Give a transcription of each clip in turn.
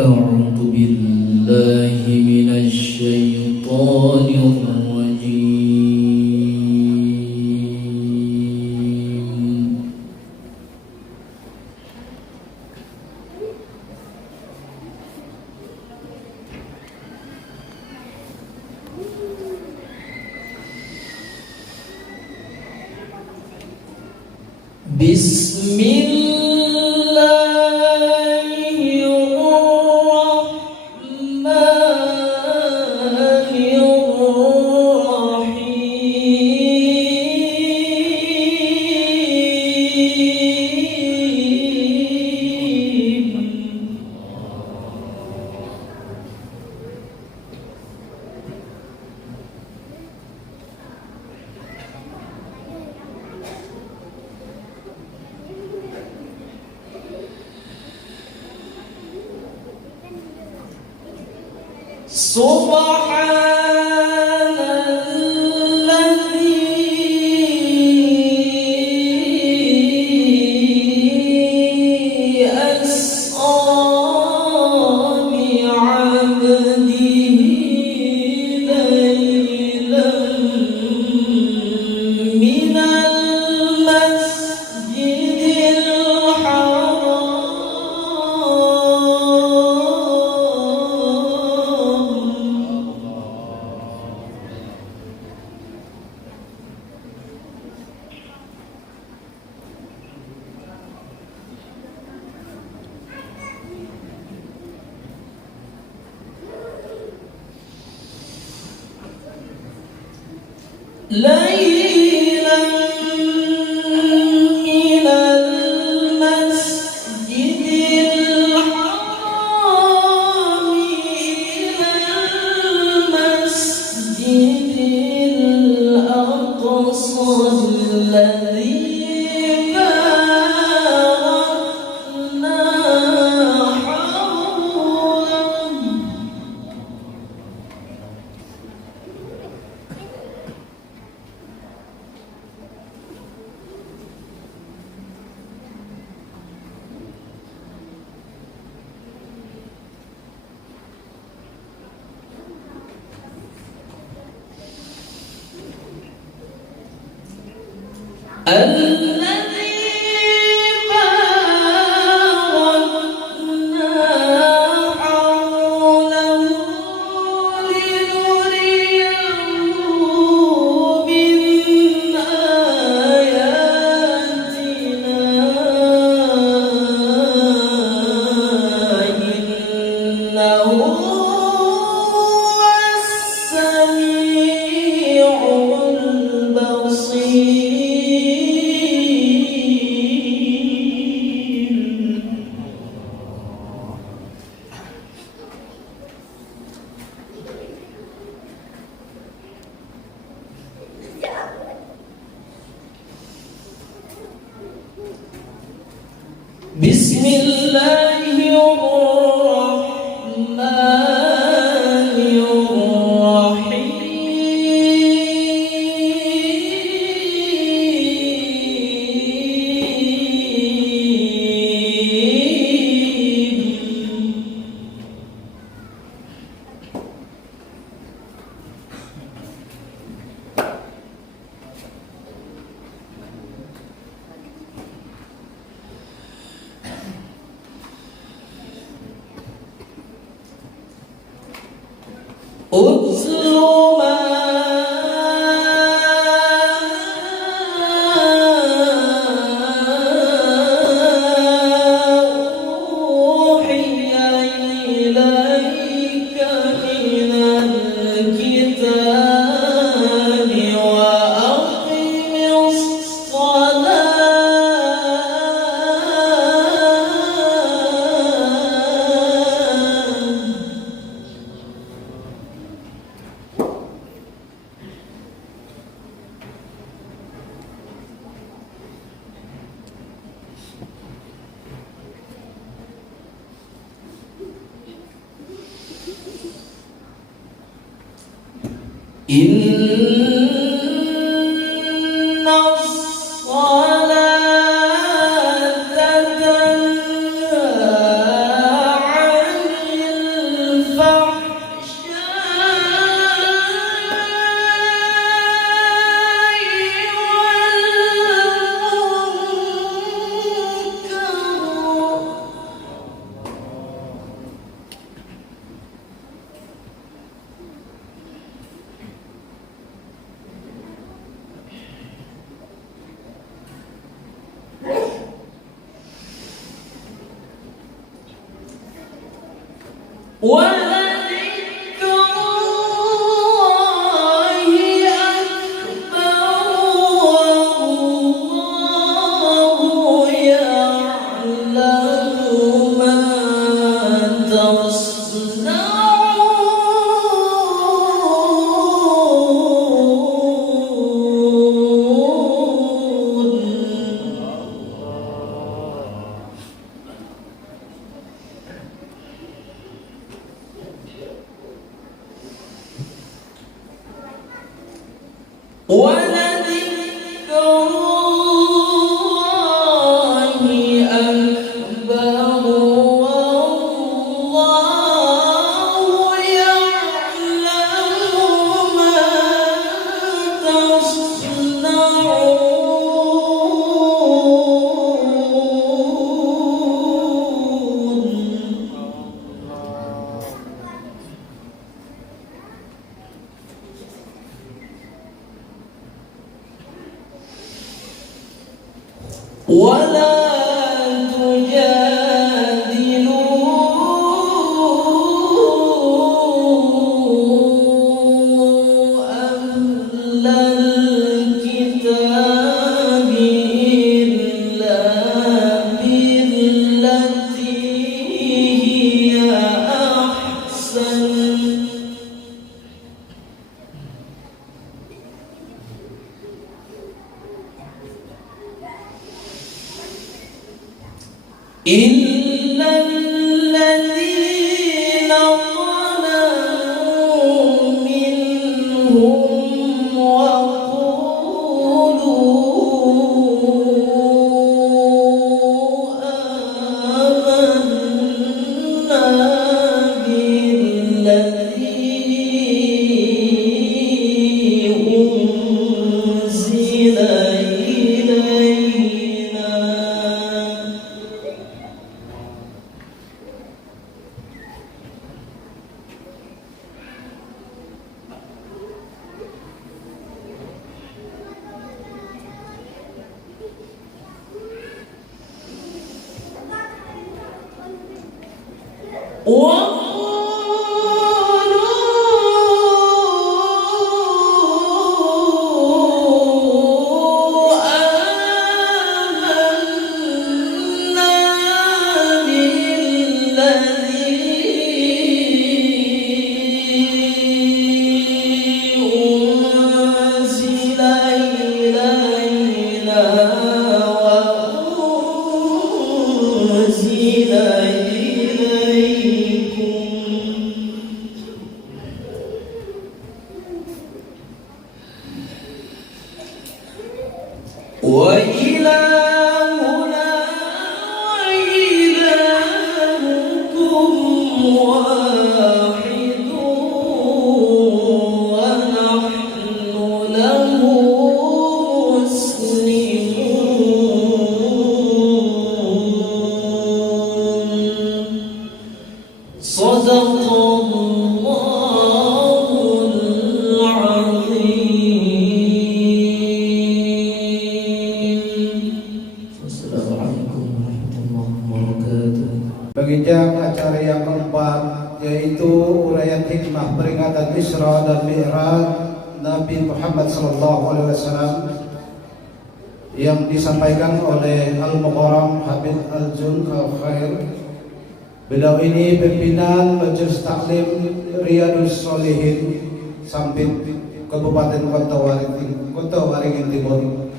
أعوذ بالله من الشيطان الرجيم. بسم ليلا من المسجد الحرام إلى المسجد الأقصى الذي باركنا حوله الذي باركنا حوله لنريه من آياتنا إنه هو السميع البصير. بسم الله الرحمن الرحيم. أتل ما أوحي إليك من الكتاب وأقم الصلاة إن الصلاة تنهى عن Begijang acara yang keempat, yaitu uraian hikmah peringatan Isra dan Mi'raj Nabi Muhammad SAW yang disampaikan oleh Al-Muqarram Habib Al-Jun Al-Khair. Beliau ini pimpinan Majelis Taklim Riyadus Sholihin Sampit Kabupaten Kota Waringin Timur.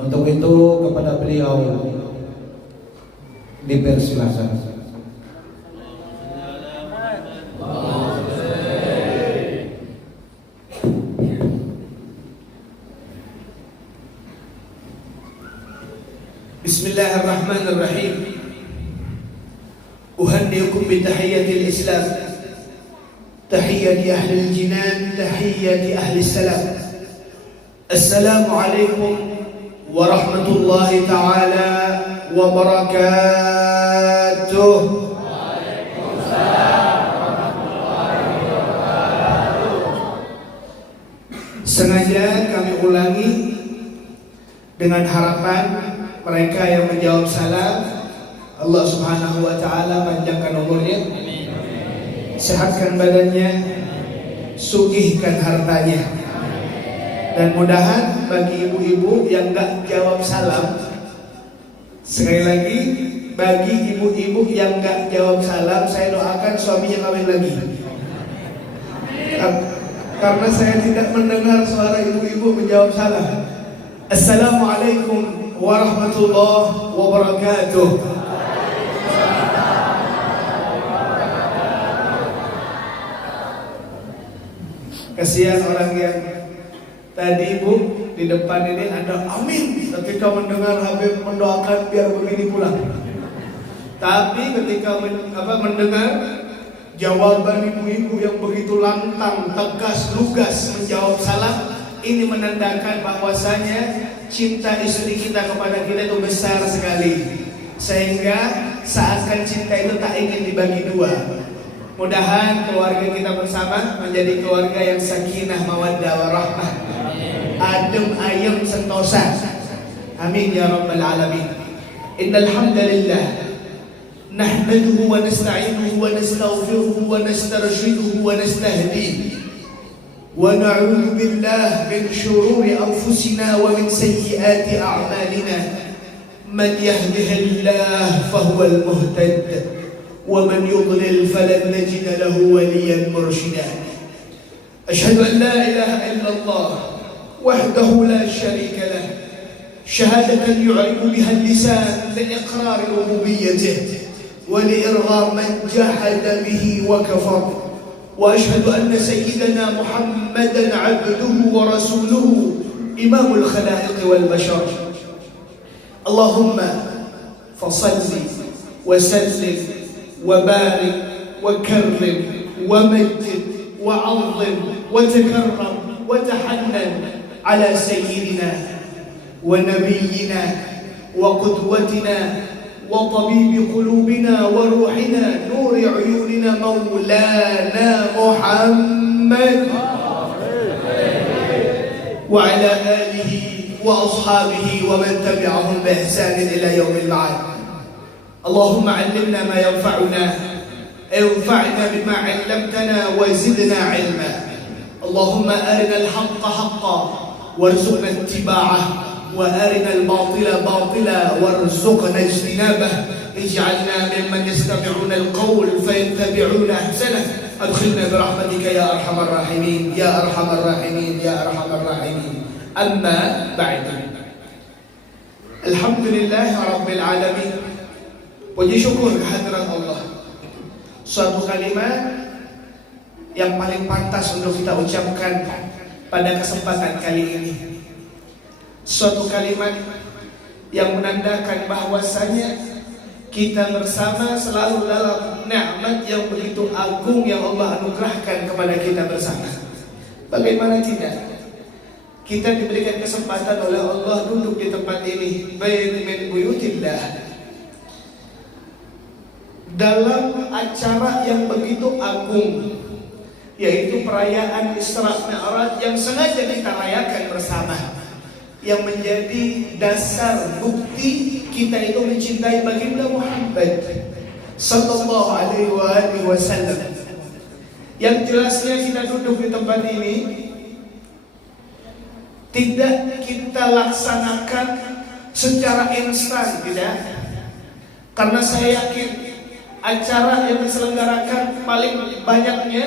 Untuk itu kepada beliau dipersilakan. Bismillahirrahmanirrahim. Uhanniukum bitahiyyatil Islam, tahiyyati ahli al-jinan, tahiyyati ahli salam. Assalamualaikum warahmatullahi ta'ala wabarakatuh. Sengaja kami ulangi dengan harapan mereka yang menjawab salam Allah Subhanahu wa taala panjangkan umurnya. sehatkan badannya, sugihkan hartanya. Dan mudahan bagi ibu-ibu yang gak jawab salam, sekali lagi, bagi ibu-ibu yang gak jawab salam, saya doakan suaminya kawin lagi. Karena saya tidak mendengar suara ibu-ibu menjawab salam. Assalamualaikum warahmatullahi wabarakatuh. Kasihan orang yang tadi Bu di depan ini ada amin ketika mendengar Habib mendoakan biar begini pulang. Tapi ketika mendengar jawaban ibu-ibu yang begitu lantang, tegas, lugas menjawab salam, ini menandakan bahwasanya cinta istri kita kepada kita itu besar sekali. Sehingga seakan cinta itu tak ingin dibagi dua. Mudahan keluarga kita bersama menjadi keluarga yang sakinah, mawaddah, warahmah, adem ayem sentosa. Amin ya rabbal alamin. Innal hamdalillah nahmaduhu wa nasta'inuhu wa nastaghfiruhu wa nastarshiduhu wa nastahdihi wa na'udzu billahi min shururi anfusina wa min sayyiati a'malina. Man yahdihillahu fahuwal muhtad wa man yudlil falan najida lahu waliyyan murshida. Asyhadu an la ilaha illallah wahdahu la syarika lah, syahadatan yu'rifu biha al-lisan li'iqrar rububiyyatihi ولإرغام من جحد به وكفر وأشهد أن سيدنا محمدا عبده ورسوله إمام الخلائق والبشر. اللهم فصل وسلم وبارك وكرم ومجد وعظم وتكرم وتحنن على سيدنا ونبينا وقدوتنا وطبيب قلوبنا وروحنا نور عيوننا مولانا محمد وعلى آله وأصحابه ومن تبعهم بإحسان إلى يوم البعث. اللهم علمنا ما ينفعنا، انفعنا بما علمتنا وزدنا علما. اللهم أرنا الحق حقا وارزقنا اتباعه وأرنا الباطل باطلا وارزقنا اجتنابه. اجعلنا ممن يستمعون القول فيتبعون أحسنه. أدخلنا برحمتك يا أرحم الراحمين يا أرحم الراحمين يا أرحم الراحمين. أما بعد. Alhamdulillah Rabbil Alamin. Puji syukur kehadiran Allah. Suatu kalimat yang paling pantas untuk kita ucapkan pada kesempatan kali ini. Suatu kalimat yang menandakan bahwasanya kita bersama selalu dalam nikmat yang begitu agung yang Allah anugerahkan kepada kita bersama. Bagaimana tidak? Kita diberikan kesempatan oleh Allah duduk di tempat ini, bait min buyutillah, dalam acara yang begitu agung, yaitu perayaan Isra Mi'raj yang sengaja kita rayakan bersama, yang menjadi dasar bukti kita itu mencintai baginda Muhammad sallallahu alaihi wasallam. Yang jelasnya kita duduk di tempat ini tidak kita laksanakan secara instan, tidak. Karena saya yakin acara yang diselenggarakan paling banyaknya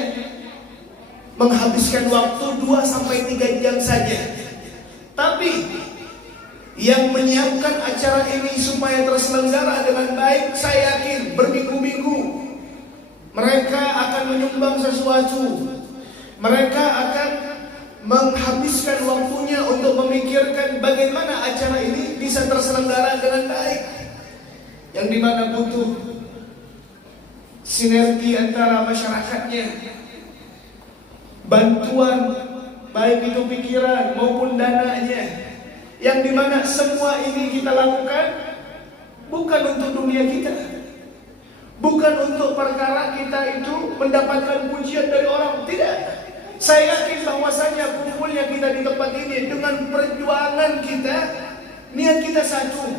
menghabiskan waktu 2-3 jam saja. Tapi yang menyiapkan acara ini supaya terselenggara dengan baik, saya yakin berminggu-minggu mereka akan menyumbang sesuatu. Mereka akan menghabiskan waktunya untuk memikirkan bagaimana acara ini bisa terselenggara dengan baik, yang dimana butuh sinergi antara masyarakatnya, bantuan baik itu pikiran maupun dananya, yang dimana semua ini kita lakukan bukan untuk dunia kita, bukan untuk perkara kita itu mendapatkan pujian dari orang, tidak. Saya yakin bahwasanya kumpulnya kita di tempat ini dengan perjuangan kita, niat kita satu,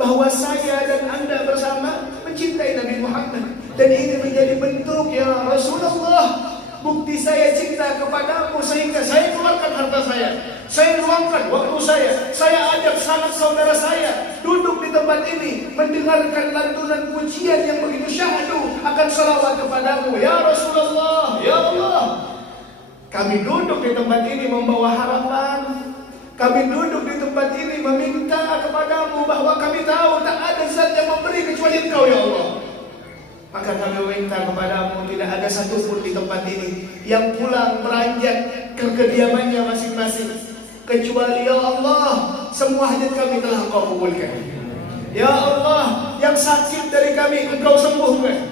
bahwa saya dan Anda bersama mencintai Nabi Muhammad, dan ini menjadi bentuk ya Rasulullah bukti saya cinta kepadamu sehingga saya keluarkan harta saya luangkan waktu saya ajak sanak saudara saya duduk di tempat ini mendengarkan lantunan pujian yang begitu syahdu akan salawat kepadamu ya Rasulullah, ya Allah. Kami duduk di tempat ini membawa harapan. Kami duduk di tempat ini meminta kepadamu bahwa kami tahu tak ada zat yang memberi kecuali Engkau ya Allah. Maka kami minta kepadamu tidak ada satupun di tempat ini yang pulang beranjak ke kediamannya masing-masing kecuali ya Allah semua hajat kami telah Engkau kabulkan. Ya Allah yang sakit dari kami Engkau sembuhkan.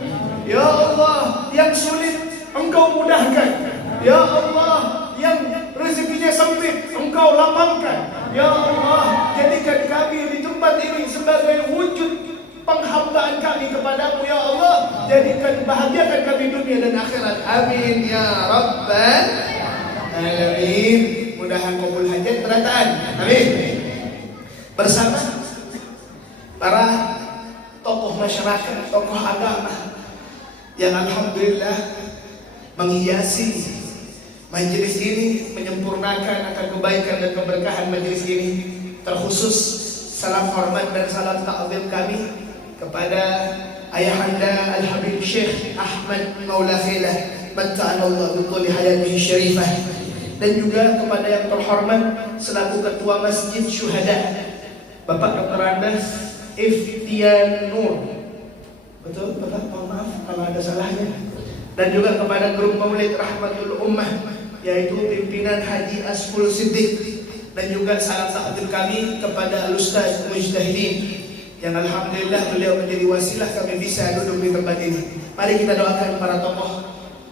Ya Allah yang sulit Engkau mudahkan. Ya Allah yang rezekinya sempit Engkau lapangkan. Ya Allah jadikan kami di tempat ini sebagai wujud penghambaan kami kepadamu ya Allah. Jadikan bahagiakan kami dunia dan akhirat. Amin ya Rabbal Alamin. Mudahan kabul hajat berataan. Amin. Bersama para tokoh masyarakat, tokoh agama yang alhamdulillah menghiasi majelis ini, menyempurnakan akan kebaikan dan keberkahan majelis ini. Terkhusus salam hormat dan salam ta'zim kami kepada ayahanda Al-Habib Syekh Ahmad Maula Khilah matta'anallahu biquli hayatihi syarifah, dan juga kepada yang terhormat selaku Ketua Masjid Syuhada Bapak Dr. Andas Iftian Nur. Betul Bapak, mohon maaf kalau ada salahnya. Dan juga kepada grup Maulid Rahmatul Ummah yaitu pimpinan Haji Asful Siddiq, dan juga salam takdir kami kepada Al-Ustaz Mujtahidin yang alhamdulillah beliau menjadi wasilah kami bisa duduk di tempat ini. Mari kita doakan para tokoh,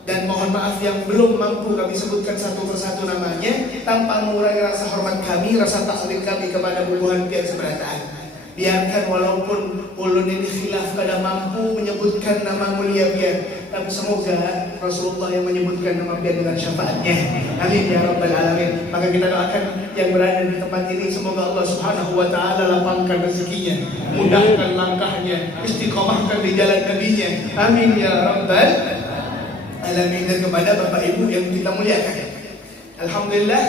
dan mohon maaf yang belum mampu kami sebutkan satu persatu namanya tanpa mengurangi rasa hormat kami, rasa takdir kami kepada bubuhan pian seberataan. Biarkan walaupun ulun ini khilaf kada mampu menyebutkan nama mulia pian, tapi semoga Rasulullah yang menyebutkan nama pian dengan syafaatnya. Amin ya Rabbal Alamin. Maka kita doakan yang berada di tempat ini semoga Allah Subhanahu wa taala lapangkan rezekinya, mudahkan langkahnya, istiqomahkan di jalan Nabi-Nya. Amin ya Rabbal Alamin. Dan kepada Bapak Ibu yang kita muliakan, alhamdulillah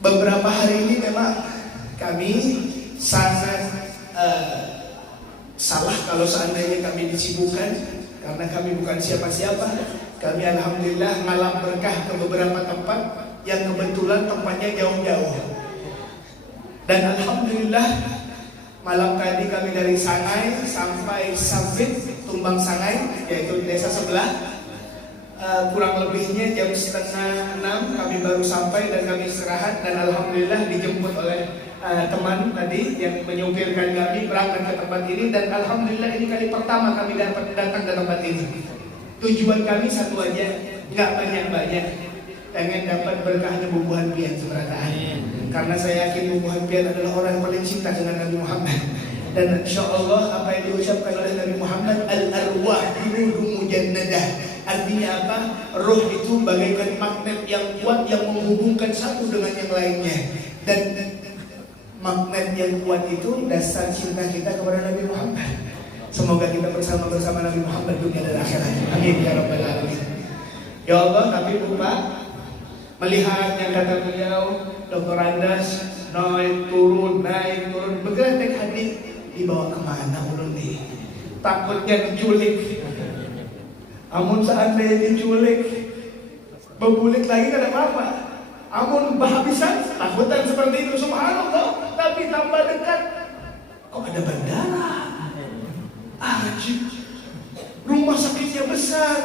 beberapa hari ini memang kami sangat salah kalau seandainya kami disibukkan, karena kami bukan siapa-siapa. Kami alhamdulillah malam berkah ke beberapa tempat yang kebetulan tempatnya jauh-jauh. Dan alhamdulillah malam tadi kami dari Sangai sampai Sabit, Tumbang Sangai, yaitu desa sebelah. Kurang lebihnya jam 5:30 kami baru sampai dan kami istirahat, dan alhamdulillah dijemput oleh teman tadi yang menyupirkan kami berangkat ke tempat ini. Dan alhamdulillah ini kali pertama kami dapat datang ke tempat ini. Tujuan kami satu aja, nggak banyak-banyak, pengen dapat berkahnya bubuhan pian seberataan. Karena saya yakin bubuhan pian adalah orang yang paling cinta dengan Nabi Muhammad. Dan insya Allah apa yang diucapkan oleh Nabi Muhammad, al-arwah nuruh mujannadah, artinya apa? Roh itu bagaikan magnet yang kuat yang menghubungkan satu dengan yang lainnya. Dan magnet yang kuat itu dasar cinta kita kepada Nabi Muhammad. Semoga kita bersama-bersama Nabi Muhammad dunia dan akhirat. Amin ya Rabbal Alamin. Ya Allah, tapi lupa melihat yang kata beliau Dr. Andas naik turun bergerak hadir, dibawa kemana ulun nih? Takutnya diculik. Amun seandainya diculik, bebulik lagi kada apa-apa. Amun bahabisan, takutan seperti itu, subhanallah. Tapi tambah dekat, kok ada bandara? Ajib. Rumah sakitnya besar.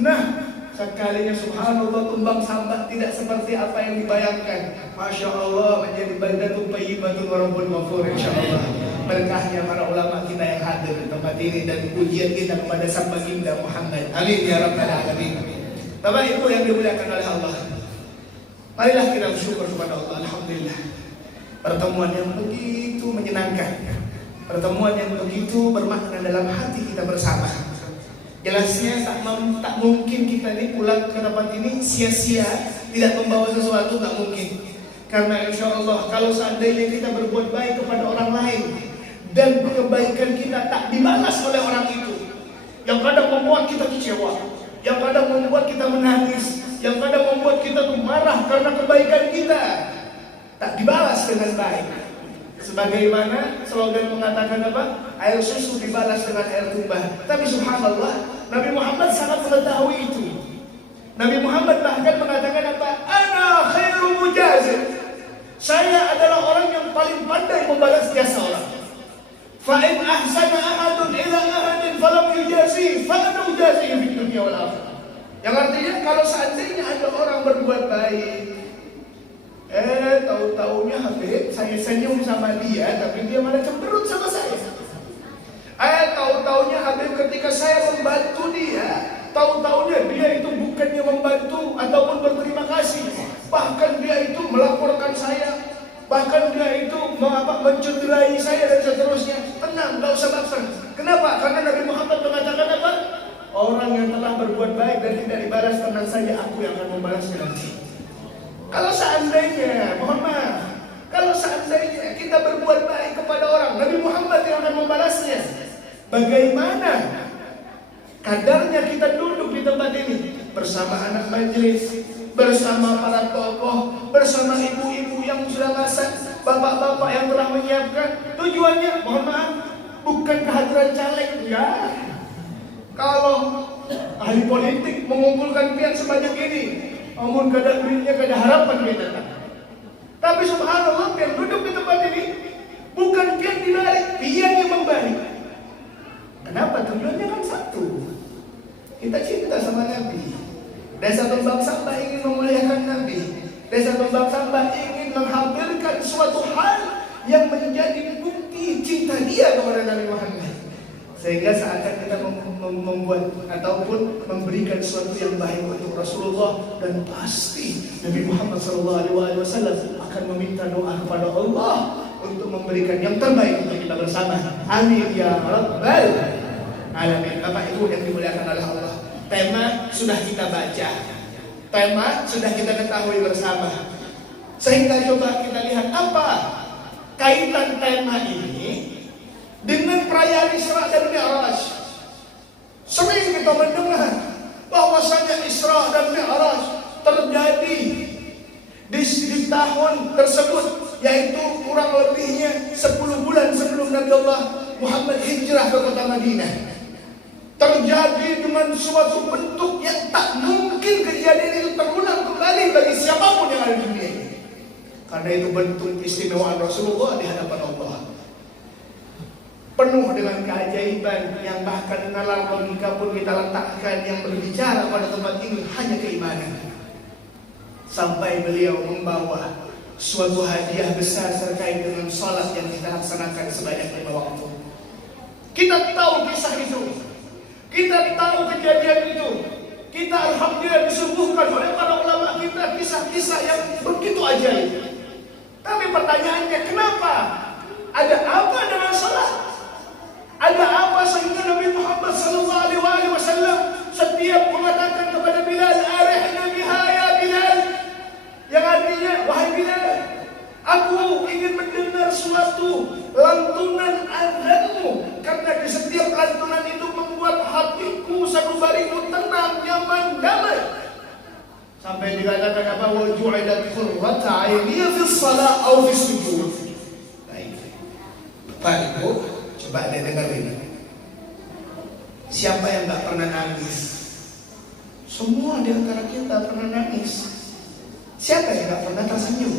Nah, sekalinya subhanallah tumbang sambat tidak seperti apa yang dibayangkan. Masya Allah, menjadi baldatun thayyibatun wa rabbun ghafur insyaallah. Berkahnya para ulama kita yang hadir di tempat ini dan pujian kita kepada sang baginda Muhammad. Amin ya Rabbal Alamin. Bapak Ibu yang dimuliakan oleh Allah, marilah kita bersyukur kepada Allah. Alhamdulillah, pertemuan yang begitu menyenangkan, pertemuan yang begitu bermakna dalam hati kita bersama. Jelasnya tak mungkin kita ini pulang ke tempat ini sia-sia, tidak membawa sesuatu, tak mungkin. Karena insya Allah kalau seandainya kita berbuat baik kepada orang lain dan kebaikan kita tak dibalas oleh orang itu, yang kadang membuat kita kecewa, yang kadang membuat kita menangis, yang kadang membuat kita tuh marah karena kebaikan kita tak dibalas dengan baik. Sebagaimana slogan mengatakan apa? Air susu dibalas dengan air tumbah. Tapi subhanallah, Nabi Muhammad sangat mengetahui itu. Nabi Muhammad bahkan mengatakan apa? Ana khairu mujazir. Saya adalah orang yang paling pandai membalas jasa orang. Fa in ahsana ahadun ila ahadin falam yujazi fa ana ujazi fi dunya wal akhirah. Yang artinya kalau seandainya ada orang berbuat baik, tahu-taunya Habib saya senyum sama dia tapi dia malah cemberut sama saya. Tahu-taunya Habib ketika saya membantu dia, tahu-taunya dia itu bukannya membantu ataupun berterima kasih, bahkan dia itu melaporkan saya, bahkan dia itu mencederai saya dan seterusnya. Tenang, tidak usah maksa. Kenapa? Karena Nabi Muhammad mengatakan apa? Orang yang telah berbuat baik dan tidak dibalas, tenang saja aku yang akan membalasnya nanti. Kalau seandainya, mohon maaf, kalau seandainya kita berbuat baik kepada orang, Nabi Muhammad yang akan membalasnya. Bagaimana kadarnya kita duduk di tempat ini bersama anak majelis, bersama para tokoh, bersama ibu-ibu yang sudah masak, bapak-bapak yang telah menyiapkan. Tujuannya, mohon maaf, bukan kehadiran caleg, enggak. Kalau ahli politik mengumpulkan pihak sebanyak ini, namun kada duitnya, kada harapan kita. Tapi subhanallah, yang duduk di tempat ini bukan pihak dinarik, pihak yang membalik. Kenapa? Tujuannya kan satu. Kita cinta sama Nabi. Desa Tumbang Sambah ingin memuliakan Nabi. Desa Tumbang Sambah ingin menghampirkan suatu hal yang menjadi bukti cinta dia kepada Nabi Muhammad. Sehingga seakan kita membuat ataupun memberikan sesuatu yang baik untuk Rasulullah, dan pasti Nabi Muhammad SAW akan meminta doa kepada Allah untuk memberikan yang terbaik untuk kita bersama. Amin ya rabbal alamin. Bapak Ibu yang dimuliakan oleh Allah, tema sudah kita baca, tema sudah kita ketahui bersama. Sehingga coba kita lihat apa kaitan tema ini dengan perayaan Isra dan Mi'raj. Sering kita mendengar bahwasanya Isra dan Mi'raj terjadi di tahun tersebut, yaitu kurang lebihnya 10 bulan sebelum Nabi Allah Muhammad hijrah ke kota Madinah. Terjadi dengan suatu bentuk yang tak mungkin kejadian itu terulang kembali bagi siapapun yang ada di dunia ini. Karena itu bentuk istimewaan Rasulullah di hadapan Allah, penuh dengan keajaiban yang bahkan nalar logika pun kita letakkan yang berbicara pada tempat ini hanya keimanan. Sampai beliau membawa suatu hadiah besar terkait dengan salat yang kita laksanakan sebanyak 5 waktu. Kita tahu kisah itu, kita tahu kejadian itu, kita alhamdulillah disuguhkan oleh para ulama kita kisah-kisah yang begitu ajaib. Tapi pertanyaannya, kenapa? Ada apa dengan salat? Ada apa sehingga Nabi Muhammad SAW setiap mengatakan kepada Bilal, arihna biha ya Bilal, yang artinya, wahai Bilal, aku ingin mendengar suatu lantunan azanmu, karena di setiap lantunan itu membuat hatiku sanubariku tenang, nyaman, damai. Sampai dikatakan apa? Wa ju'ilat qurratu 'aini fi shalah aw fi sujud. Baik. Pak Ibu, coba deh dengerin. Siapa yang tak pernah nangis? Semua di antara kita pernah nangis. Siapa yang tak pernah tersenyum?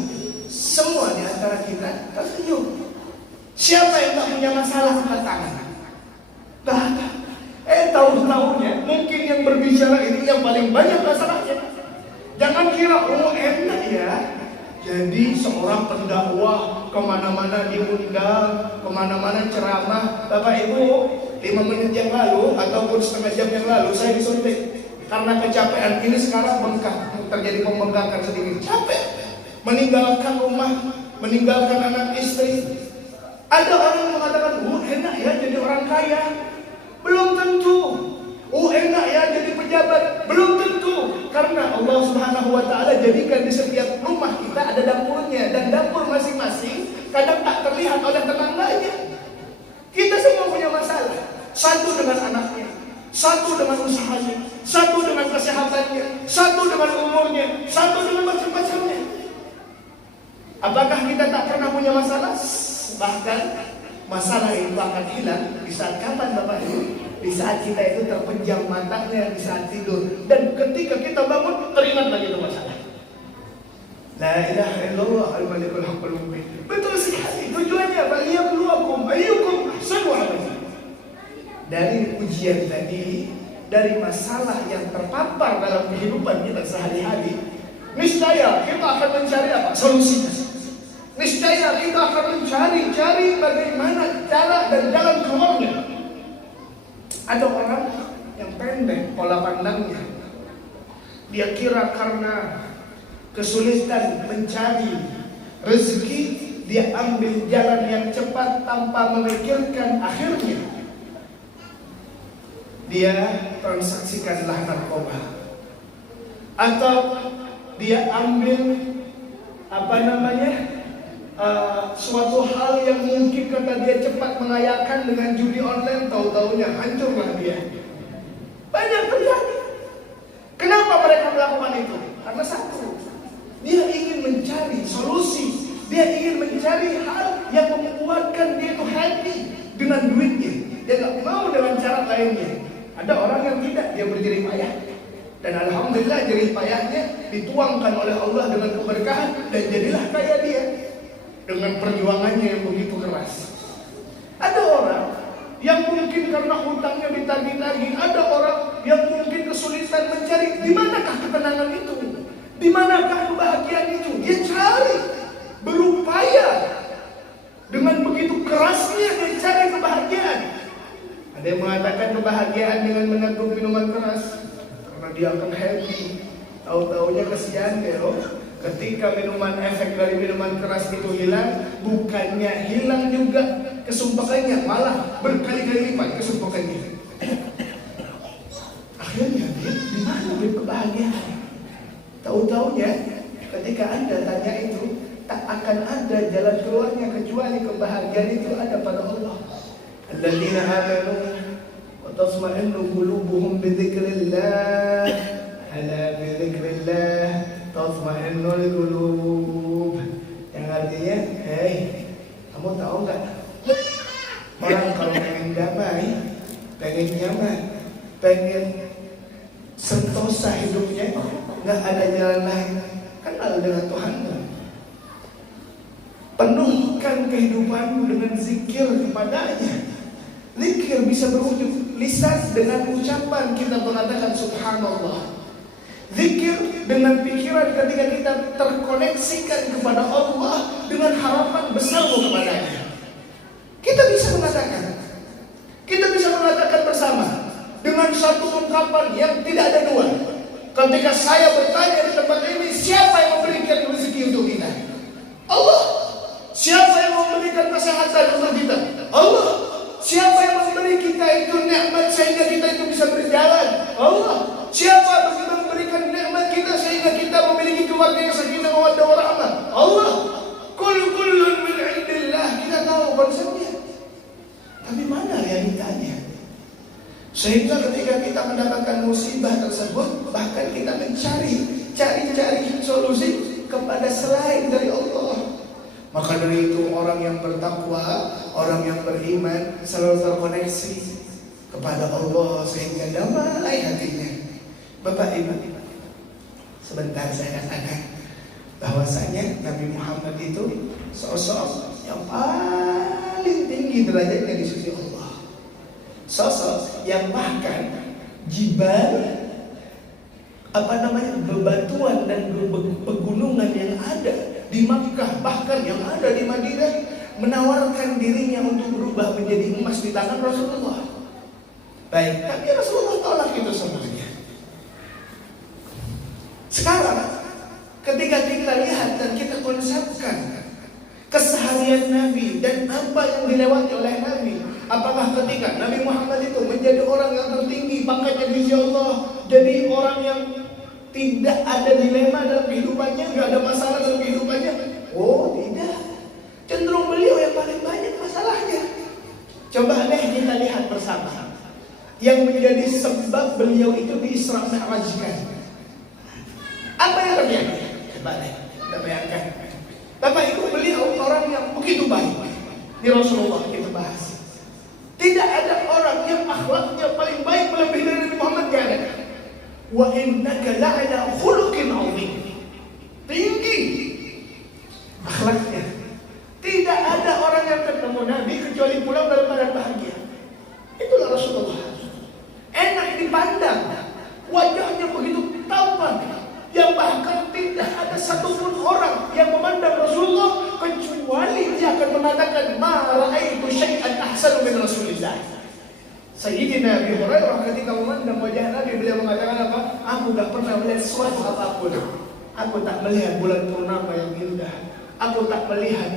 Semua di antara kita tersenyum. Siapa yang tak punya masalah angkat tangan? Tak ada. Tahun-tahunnya mungkin yang berbicara ini yang paling banyak masalahnya. Jangan kira enak ya. Jadi seorang pendakwah kemana-mana diundang, kemana-mana ceramah. Bapak Ibu, 5 menit yang lalu ataupun setengah jam yang lalu saya disuntik. Karena kecapean ini sekarang bengkak, terjadi pembengkakan sedikit. Capek, meninggalkan rumah, meninggalkan anak istri. Ada orang yang mengatakan, enak ya jadi orang kaya. Belum tentu. Enak ya jadi pejabat. Belum tentu. Karena Allah Subhanahu wa Ta'ala jadikan di setiap rumah kita ada dapurnya, dan dapur masing-masing kadang tak terlihat oleh tetangganya. Kita semua punya masalah. Satu dengan anaknya, satu dengan usahanya, satu dengan satu dengan umurnya, satu dengan macam-macamnya. Apakah kita tak pernah punya masalah? Bahkan masalah itu akan hilang di saat kapan Bapak Ibu? Di saat kita itu terpejam matanya di saat tidur, dan ketika kita bangun teringat lagi itu masalah. La ilaha illallah al-malikul haqqul mubin. Betul sekali. Tujuannya liyabluwakum ayyukum ahsanu amala. Dari ujian tadi, dari masalah yang terpapar dalam kehidupan kita sehari-hari, niscaya kita akan mencari apa? Solusinya. Niscaya kita akan mencari bagaimana cara dan jalan keluarnya. Ada orang yang pendek pola pandangnya. Dia kira karena kesulitan mencari rezeki, dia ambil jalan yang cepat tanpa memikirkan akhirnya. Dia transaksikanlah narkoba, atau dia ambil suatu hal yang mungkin kata dia cepat mengayakan dengan judi online, tahu-taunya hancurlah dia. Banyak terjadi. Kenapa mereka melakukan itu? Karena satu, dia ingin mencari solusi, dia ingin mencari hal yang membuatkan dia itu happy dengan duitnya. Dia nggak mau dengan cara lainnya. Ada orang yang tidak, dia berjerih payah, dan alhamdulillah jerih payahnya dituangkan oleh Allah dengan keberkahan, dan jadilah kaya dia dengan perjuangannya yang begitu keras. Ada orang yang mungkin karena hutangnya ditagih-tagih, ada orang yang mungkin kesulitan mencari di manakah ketenangan itu, di manakah kebahagiaan itu. Dia cari, berupaya dengan begitu kerasnya dia cari kebahagiaan. Ada yang mengatakan kebahagiaan dengan meneguk minuman keras karena dia akan happy. Tahu-taunya kesian deh loh. Ketika efek dari minuman keras itu hilang, bukannya hilang juga kesumpahannya, malah berkali-kali lipat kesumpahannya. Akhirnya di mana kebahagiaan? Tahu-taunya ketika Anda tanya itu, tak akan ada jalan keluarnya kecuali kebahagiaan itu ada pada Allah. Alladzina amanu wa tatma'innu qulubuhum bi dzikrillah. Ala bi dzikrillah tatma'innul qulub. Yang artinya, kamu tahu enggak? Orang kalau pengen damai, pengen nyaman, pengen sentosa hidupnya, enggak ada jalan lain, kenal dengan Tuhan. Penuhkan kehidupanmu dengan zikir kepadanya. Zikir bisa berwujud lisan dengan ucapan kita mengatakan subhanallah. Zikir dengan pikiran ketika kita terkoneksikan kepada Allah dengan harapan besarmu kepadanya. Kita bisa mengatakan bersama dengan satu ungkapan yang tidak ada dua. Ketika saya bertanya di tempat ini, siapa yang memberikan rezeki untuk kita? Allah. Siapa yang memberikan kesehatan untuk kita? Allah. Siapa yang memberi kita itu nikmat sehingga kita itu bisa berjalan? Allah. Siapa yang memberikan nikmat kita sehingga kita memiliki keluarga yang sakinah mawaddah warahmah? Allah. Kullun min indillah. Kita tahu konsepnya. Tapi mana realitanya? Sehingga ketika kita mendapatkan musibah tersebut, bahkan kita cari solusi kepada selain dari Allah. Maka dari itu orang yang bertakwa, orang yang beriman selalu terkoneksi kepada Allah sehingga damai hatinya. Bapak Ibu, sebentar saya katakan bahwasanya Nabi Muhammad itu sosok yang paling tinggi derajatnya di sisi Allah. Sosok yang bahkan jibal bebatuan dan pegunungan yang ada di Makkah, bahkan yang ada di Madinah, menawarkan dirinya untuk berubah menjadi emas di tangan Rasulullah. Baik, tapi Rasulullah tolak itu semuanya. Sekarang ketika kita lihat dan kita konsepkan keseharian Nabi dan apa yang dilewati oleh Nabi, apakah ketika Nabi Muhammad itu menjadi orang yang tertinggi pangkatnya di sisi Allah, jadi orang yang tidak ada dilema dalam kehidupannya, nggak ada masalah dalam kehidupannya? Oh tidak, cenderung beliau yang paling banyak masalahnya. Coba deh kita lihat bersama yang menjadi sebab beliau itu di Isra Mi'rajkan. Apa yang terjadi? Coba deh, kita bayangkan. Bapak Ibu, beliau orang yang begitu baik. Di Rasulullah kita bahas. Tidak ada orang yang akhlaknya paling baik melebihi dari Nabi Muhammad, gak ada. Wa innaka la'ala khuluqin 'azim. Tinggi akhlaknya. Tidak ada orang yang ketemu Nabi kecuali pulang dalam keadaan bahagia. Itulah Rasulullah. Enak dipandang. Wajahnya begitu tampan. Yang bahkan tidak ada satupun orang yang memandang Rasulullah kecuali dia akan mengatakan ma ra'aitu syai'an ahsanu min Rasulillah. Sayyidina Abi Hurairah ketika memandang wajah Nabi, beliau mengatakan apa? Aku tak pernah melihat sesuatu apapun. Aku tak melihat bulan purnama yang indah. Aku tak melihat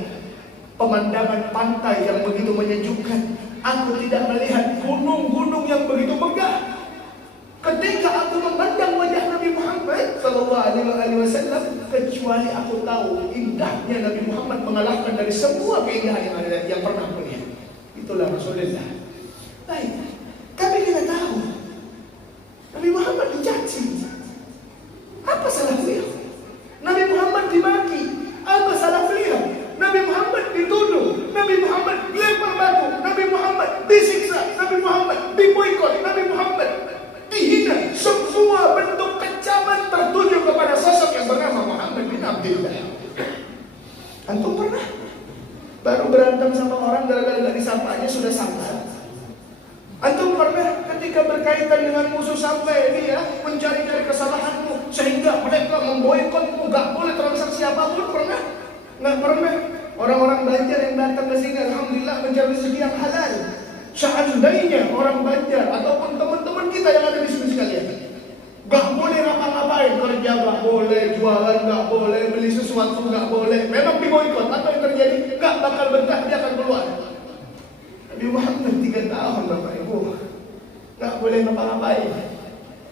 pemandangan pantai yang begitu menyejukkan. Aku tidak melihat gunung-gunung yang begitu megah. Ketika aku memandang wajah Nabi Muhammad sallallahu alaihi wasallam, kecuali aku tahu indahnya Nabi Muhammad mengalahkan dari semua keindahan yang ada yang pernah aku lihat. Itulah Rasulullah. Baik. Tapi kita tahu Nabi Muhammad dicaci. Apa salah beliau? Nabi Muhammad dimaki. Apa salah beliau? Nabi Muhammad dituduh. Nabi Muhammad dilempar batu. Nabi Muhammad disiksa. Nabi Muhammad diboikot. Nabi Muhammad dihina. Semua bentuk kecaman tertuju kepada sosok yang bernama Muhammad bin Abdullah. Antum pernah baru berantem sama orang gara-gara gak disapa aja sudah sabar? Antum pernah ketika berkaitan dengan musuh sampai dia mencari-cari kesalahanmu sehingga mereka memboikotmu, gak boleh transaksi apapun? Pernah? Nggak pernah. Orang-orang Banjar yang datang ke sini alhamdulillah mencari rezeki yang halal. Seandainya orang Banjar ataupun teman-teman kita yang ada di sini sekalian gak boleh ngapa-ngapain, kerja gak boleh, jualan gak boleh, beli sesuatu gak boleh, memang diboikot, apa yang terjadi? Gak bakal betah, dia akan keluar. Nabi Muhammad 3 tahun Bapak Ibu gak boleh ngapa-ngapain.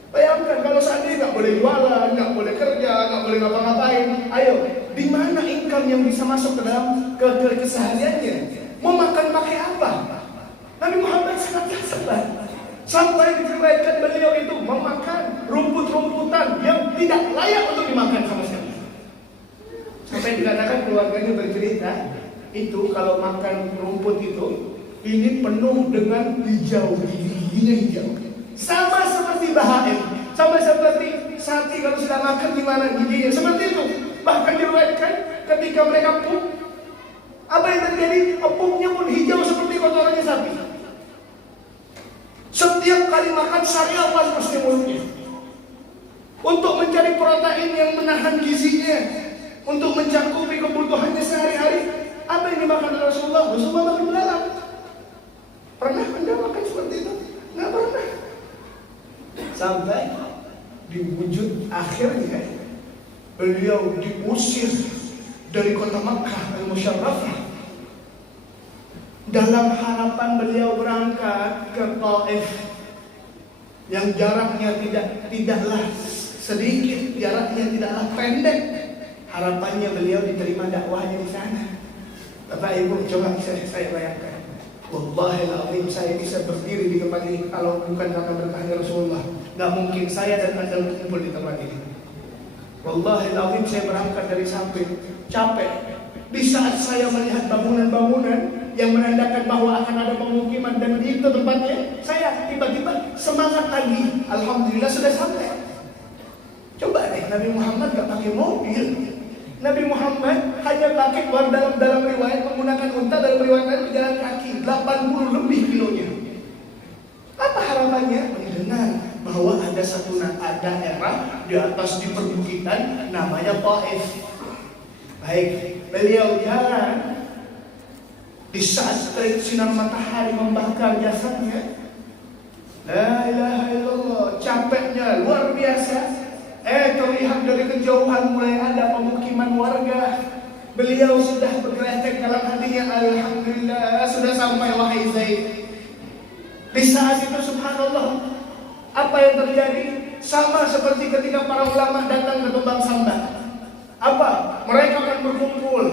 Bayangkan kalau seandainya gak boleh jualan, gak boleh kerja, gak boleh ngapa-ngapain. Ayo, di mana income yang bisa masuk ke dalam kesehariannya? Mau makan pakai apa? Nabi Muhammad sangat sabar. Sampai diriwayatkan beliau itu memakan rumput-rumputan yang tidak layak untuk dimakan sama sekali. Sampai dikatakan keluarganya bercerita, itu kalau makan rumput itu, ini penuh dengan hijau, giginya hijau. Sama seperti bahaim, sama seperti sapi kalau sudah makan gimana giginya, seperti itu. Bahkan diriwayatkan ketika mereka pup, apa yang terjadi? Pupnya pun hijau seperti kotorannya sapi. Setiap kali makan sariawan pasti mulutnya. Untuk mencari protein yang menahan gizinya, untuk mencakupi kebutuhannya sehari-hari. Apa yang dimakan oleh Rasulullah? Rasulullah makan belalang. Pernah Anda makan seperti itu? Nggak pernah. Sampai di wujud akhirnya beliau diusir dari kota Makkah al-Musyarrafah dalam harapan beliau berangkat ke Taif yang jaraknya tidaklah sedikit, jaraknya tidaklah pendek. Harapannya beliau diterima dakwahnya di sana. Bapak Ibu, coba saya bayangkan. Wallahil azim, saya bisa berdiri di tempat ini kalau bukan karena berkahnya Rasulullah. Gak mungkin saya dan Anda berkumpul di tempat ini. Wallahil azim, saya berangkat dari samping, capek. Di saat saya melihat bangunan-bangunan yang menandakan bahwa akan ada pemukiman dan itu tempatnya, saya tiba-tiba semangat lagi. Alhamdulillah sudah sampai. Coba deh, Nabi Muhammad gak pakai mobil. Nabi Muhammad hanya pakai dalam riwayat menggunakan unta, dalam riwayat lain berjalan kaki 80 lebih kilonya. Apa harapannya? Mendengar bahwa ada satu daerah di atas di perbukitan namanya Taif. Baik, beliau jalan. Di saat terik sinar matahari membakar jasadnya, la ilaha illallah, capeknya luar biasa. Terlihat dari kejauhan mulai ada pemukiman warga. Beliau sudah berkretek dalam hatinya, alhamdulillah sudah sampai wahai Zaid. Di saat itu subhanallah, apa yang terjadi? Sama seperti ketika para ulama datang ke Tumbang Samba. Apa? Mereka akan berkumpul.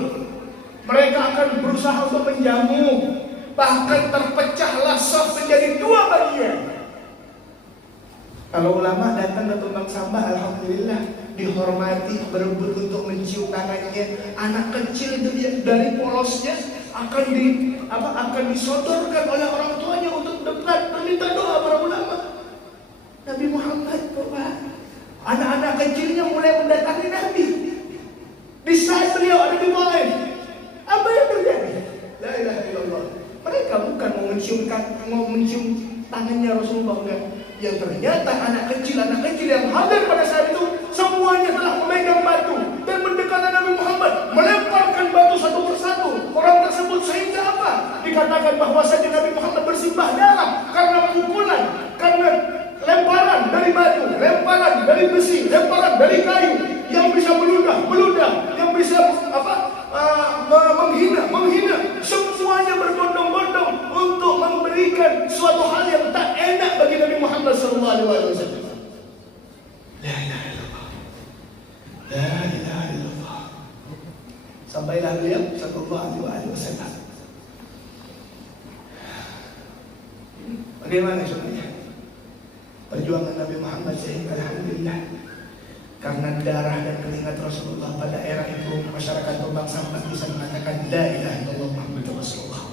Mereka akan berusaha untuk menjamu. Bahkan terpecahlah saf menjadi 2 bagian. Kalau ulama datang ke tumbang sampah, alhamdulillah dihormati, berebut untuk mencium tangannya. Anak kecil itu dia dari polosnya akan disodorkan oleh orang tuanya untuk dekat meminta doa para ulama. Nabi Muhammad, anak-anak kecilnya mulai mendatangi Nabi. Di saat beliau ada di Taif, apa yang terjadi? La ilaha illallah. Mereka bukan mau mencium tangannya Rasulullah, enggak. Yang ternyata anak kecil yang hadir pada saat itu semuanya telah memegang batu dan mendekati Nabi Muhammad, melemparkan batu satu persatu orang tersebut, sehingga apa? Dikatakan bahwasanya Nabi Muhammad bersimbah darah karena pukulan, karena lemparan dari batu, lemparan dari besi, lemparan dari kayu yang bisa meludah, yang bisa menghina, semuanya berbondong-bondong untuk memberikan suatu hal yang tak enak bagi Nabi Muhammad SAW. La ilaha illallah, la ilaha illallah. Sampailah beliau sallallahu alaihi wasallam. Bagaimana sebenarnya perjuangan Nabi Muhammad sehingga alhamdulillah karena darah dan keringat Rasulullah pada era itu masyarakat tumbang sampah bisa mengatakan la ilaha illallah Muhammadur Rasulullah.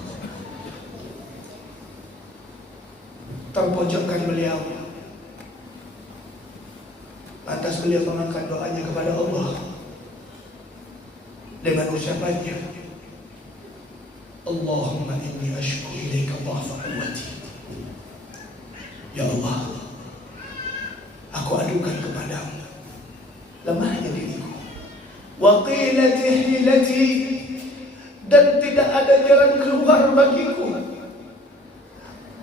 Terpojokkan beliau, lantas beliau mengangkat doanya kepada Allah dengan ucapannya, Allahumma inni ashku ilaika dha'fa quwwati. Ya Allah, aku adukan kepadamu lemahnya diriku, wa qilati hilati, dan tidak ada jalan keluar bagiku.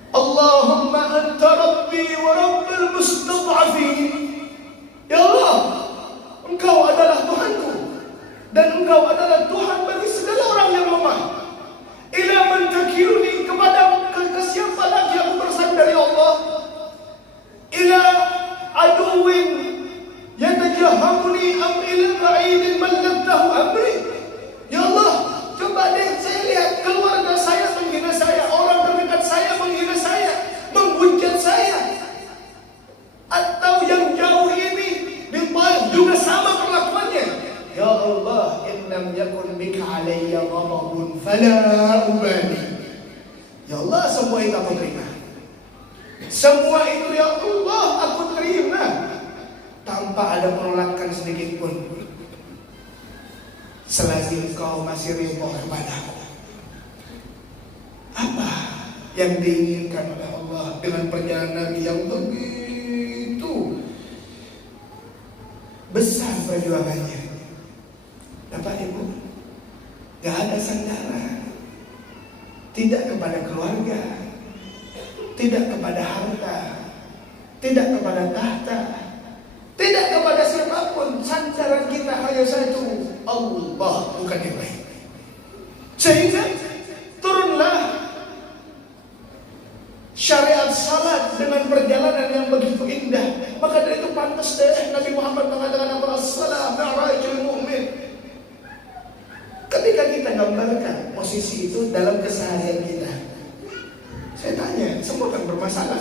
Allahumma anta rabbi wa rabbul mustad'afin. Ya Allah, Engkau adalah Tuhanku dan Engkau adalah Tuhan bagi segala orang yang lemah. Ila man takiluni, kepada siapa lagi aku bersandar ya Allah? Ila aduwin yatajahamuni am ila ba'idin mallaktahu amri. Ya Allah, coba deh saya lihat keluarga saya menghina saya, orang terdekat saya menghina saya, menghujat saya. Atau yang jauh ini di Taif juga sama perlakuannya. Ya Allah, in lam yakun bika alayya ghadabun fala ubali. Ya Allah, semua itu aku terima. Semua itu ya Allah aku terima, tanpa ada penolakan sedikit pun, selagi Engkau masih ridha kepadaku. Apa yang diinginkan oleh Allah dengan perjalanan yang begitu besar perjuangannya? Bapak Ibu, gak ada sandaran, tidak kepada keluarga, tidak kepada harta, tidak kepada tahta, tidak kepada siapapun. Sandaran kita hanya satu, Allah, bukan yang lain. Sehingga turunlah syariat salat dengan perjalanan yang begitu indah. Maka dari itu pantas deh Nabi Muhammad mengatakan as-salat mi'rajul mu'min. Ketika kita gambarkan posisi itu dalam keseharian kita, saya tanya, semua kan bermasalah,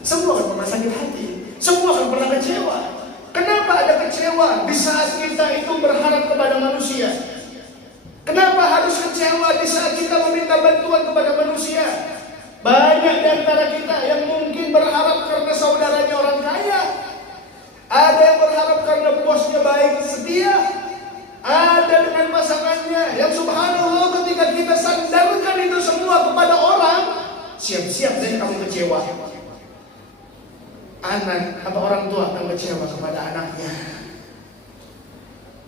semua kan pernah sakit hati, semua kan pernah kecewa. Kenapa ada kecewa di saat kita itu berharap kepada manusia? Kenapa harus kecewa di saat kita meminta bantuan kepada manusia? Banyak di antara kita yang mungkin berharap karena saudaranya orang kaya, ada yang berharap karena bosnya baik setia, ada dengan pasangannya yang subhanallah ketika kita sandarkan itu semua kepada orang, siap-siap deh kamu kecewa. Anak atau orang tua akan kecewa kepada anaknya,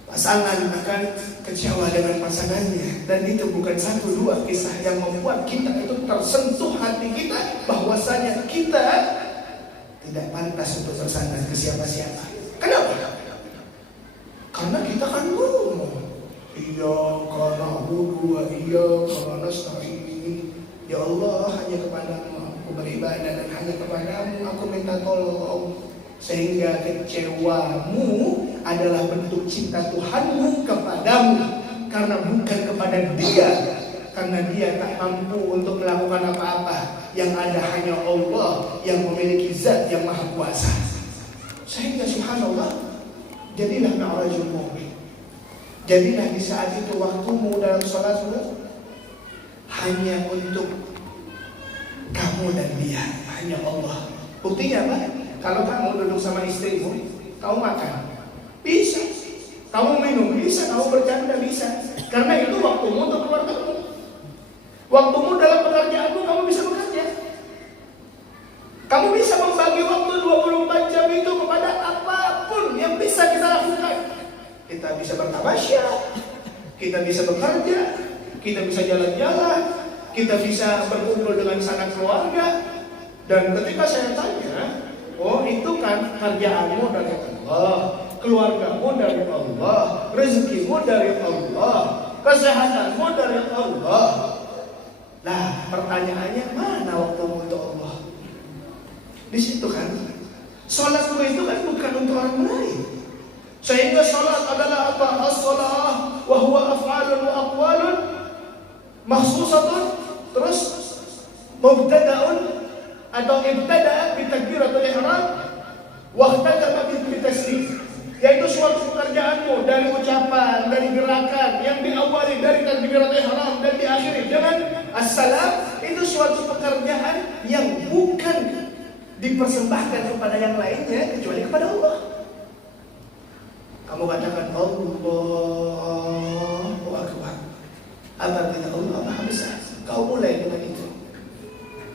pasangan akan kecewa dengan pasangannya. Dan itu bukan satu dua kisah yang membuat kita itu tersentuh hati kita bahwasanya kita tidak pantas untuk bersandar ke siapa-siapa. Kenapa? Karena kita kan ngomong, iya karena budu, iya karena nasta'in. Ya Allah, hanya kepadamu aku beribadah dan hanya kepadamu aku minta tolong. Sehingga kecewamu adalah bentuk cinta Tuhanmu kepadamu, karena bukan kepada dia, karena dia tak mampu untuk melakukan apa-apa. Yang ada hanya Allah yang memiliki zat yang maha kuasa. Sehingga subhanallah, jadilah mi'rajul mu'min. Jadilah di saat itu waktumu dalam sholatmu hanya untuk kamu dan dia, hanya Allah. Buktinya apa? Kalau kamu duduk sama istrimu, kamu makan, bisa. Kamu minum, bisa. Kamu bercanda, bisa. Karena itu waktumu untuk keluargamu. Waktumu dalam pekerjaanmu, kamu bisa bekerja. Kamu bisa membagi waktu 24 jam itu kepada apapun yang bisa kita lakukan. Kita bisa bertamasya, kita bisa bekerja, kita bisa jalan-jalan, kita bisa berkumpul dengan sanak keluarga. Dan ketika saya tanya, oh itu kan kerjaanmu dari Allah, keluargamu dari Allah, rezekimu dari Allah, kesehatanmu dari Allah. Nah, pertanyaannya, mana waktumu untuk Allah? Di situ kan, sholatmu itu kan bukan untuk orang lain. Sehingga sholat adalah apa? As-sholah wa huwa af'alun wa aqwalun makhsusatun, terus mubtada'un atau ibtada'a bi takbiratul ihram wa ihtadama bi taslim, yaitu suatu pekerjaanmu dari ucapan, dari gerakan yang diawali dari takbiratul ihram dan diakhiri dengan assalam. Itu suatu pekerjaan yang bukan dipersembahkan kepada yang lainnya kecuali kepada Allah. Kamu katakan Allahu Akbar, apa artinya Allah Maha Besar? Kau mulai dengan itu.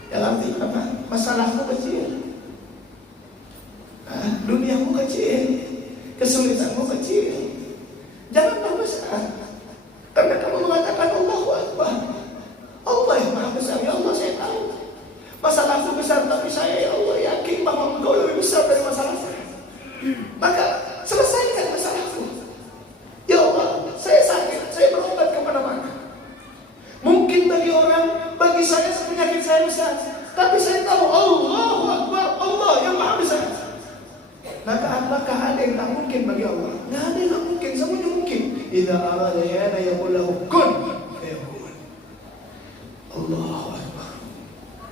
Yang artinya apa? Masalahmu kecil, duniamu kecil, kesulitanmu kecil. Jangan membesar, karena kamu mengatakan Allahu Akbar. Allah yang Maha Besar. Ya Allah, saya tahu masalahku besar, tapi saya ya Allah yakin bahwa Engkau lebih besar dari masalah saya. Maka selesaikan masalahku. Ya Allah, saya sakit, saya berobat kemana-mana. Mungkin bagi orang, bagi saya penyakit saya besar, tapi saya tahu Allahu Akbar, Allah yang Maha Besar. Maka apakah ada yang tak mungkin bagi Allah? Nggak ada yang tak mungkin, semuanya mungkin. Idza arada yana yaqul lahu kun fayakun. Allahu Akbar.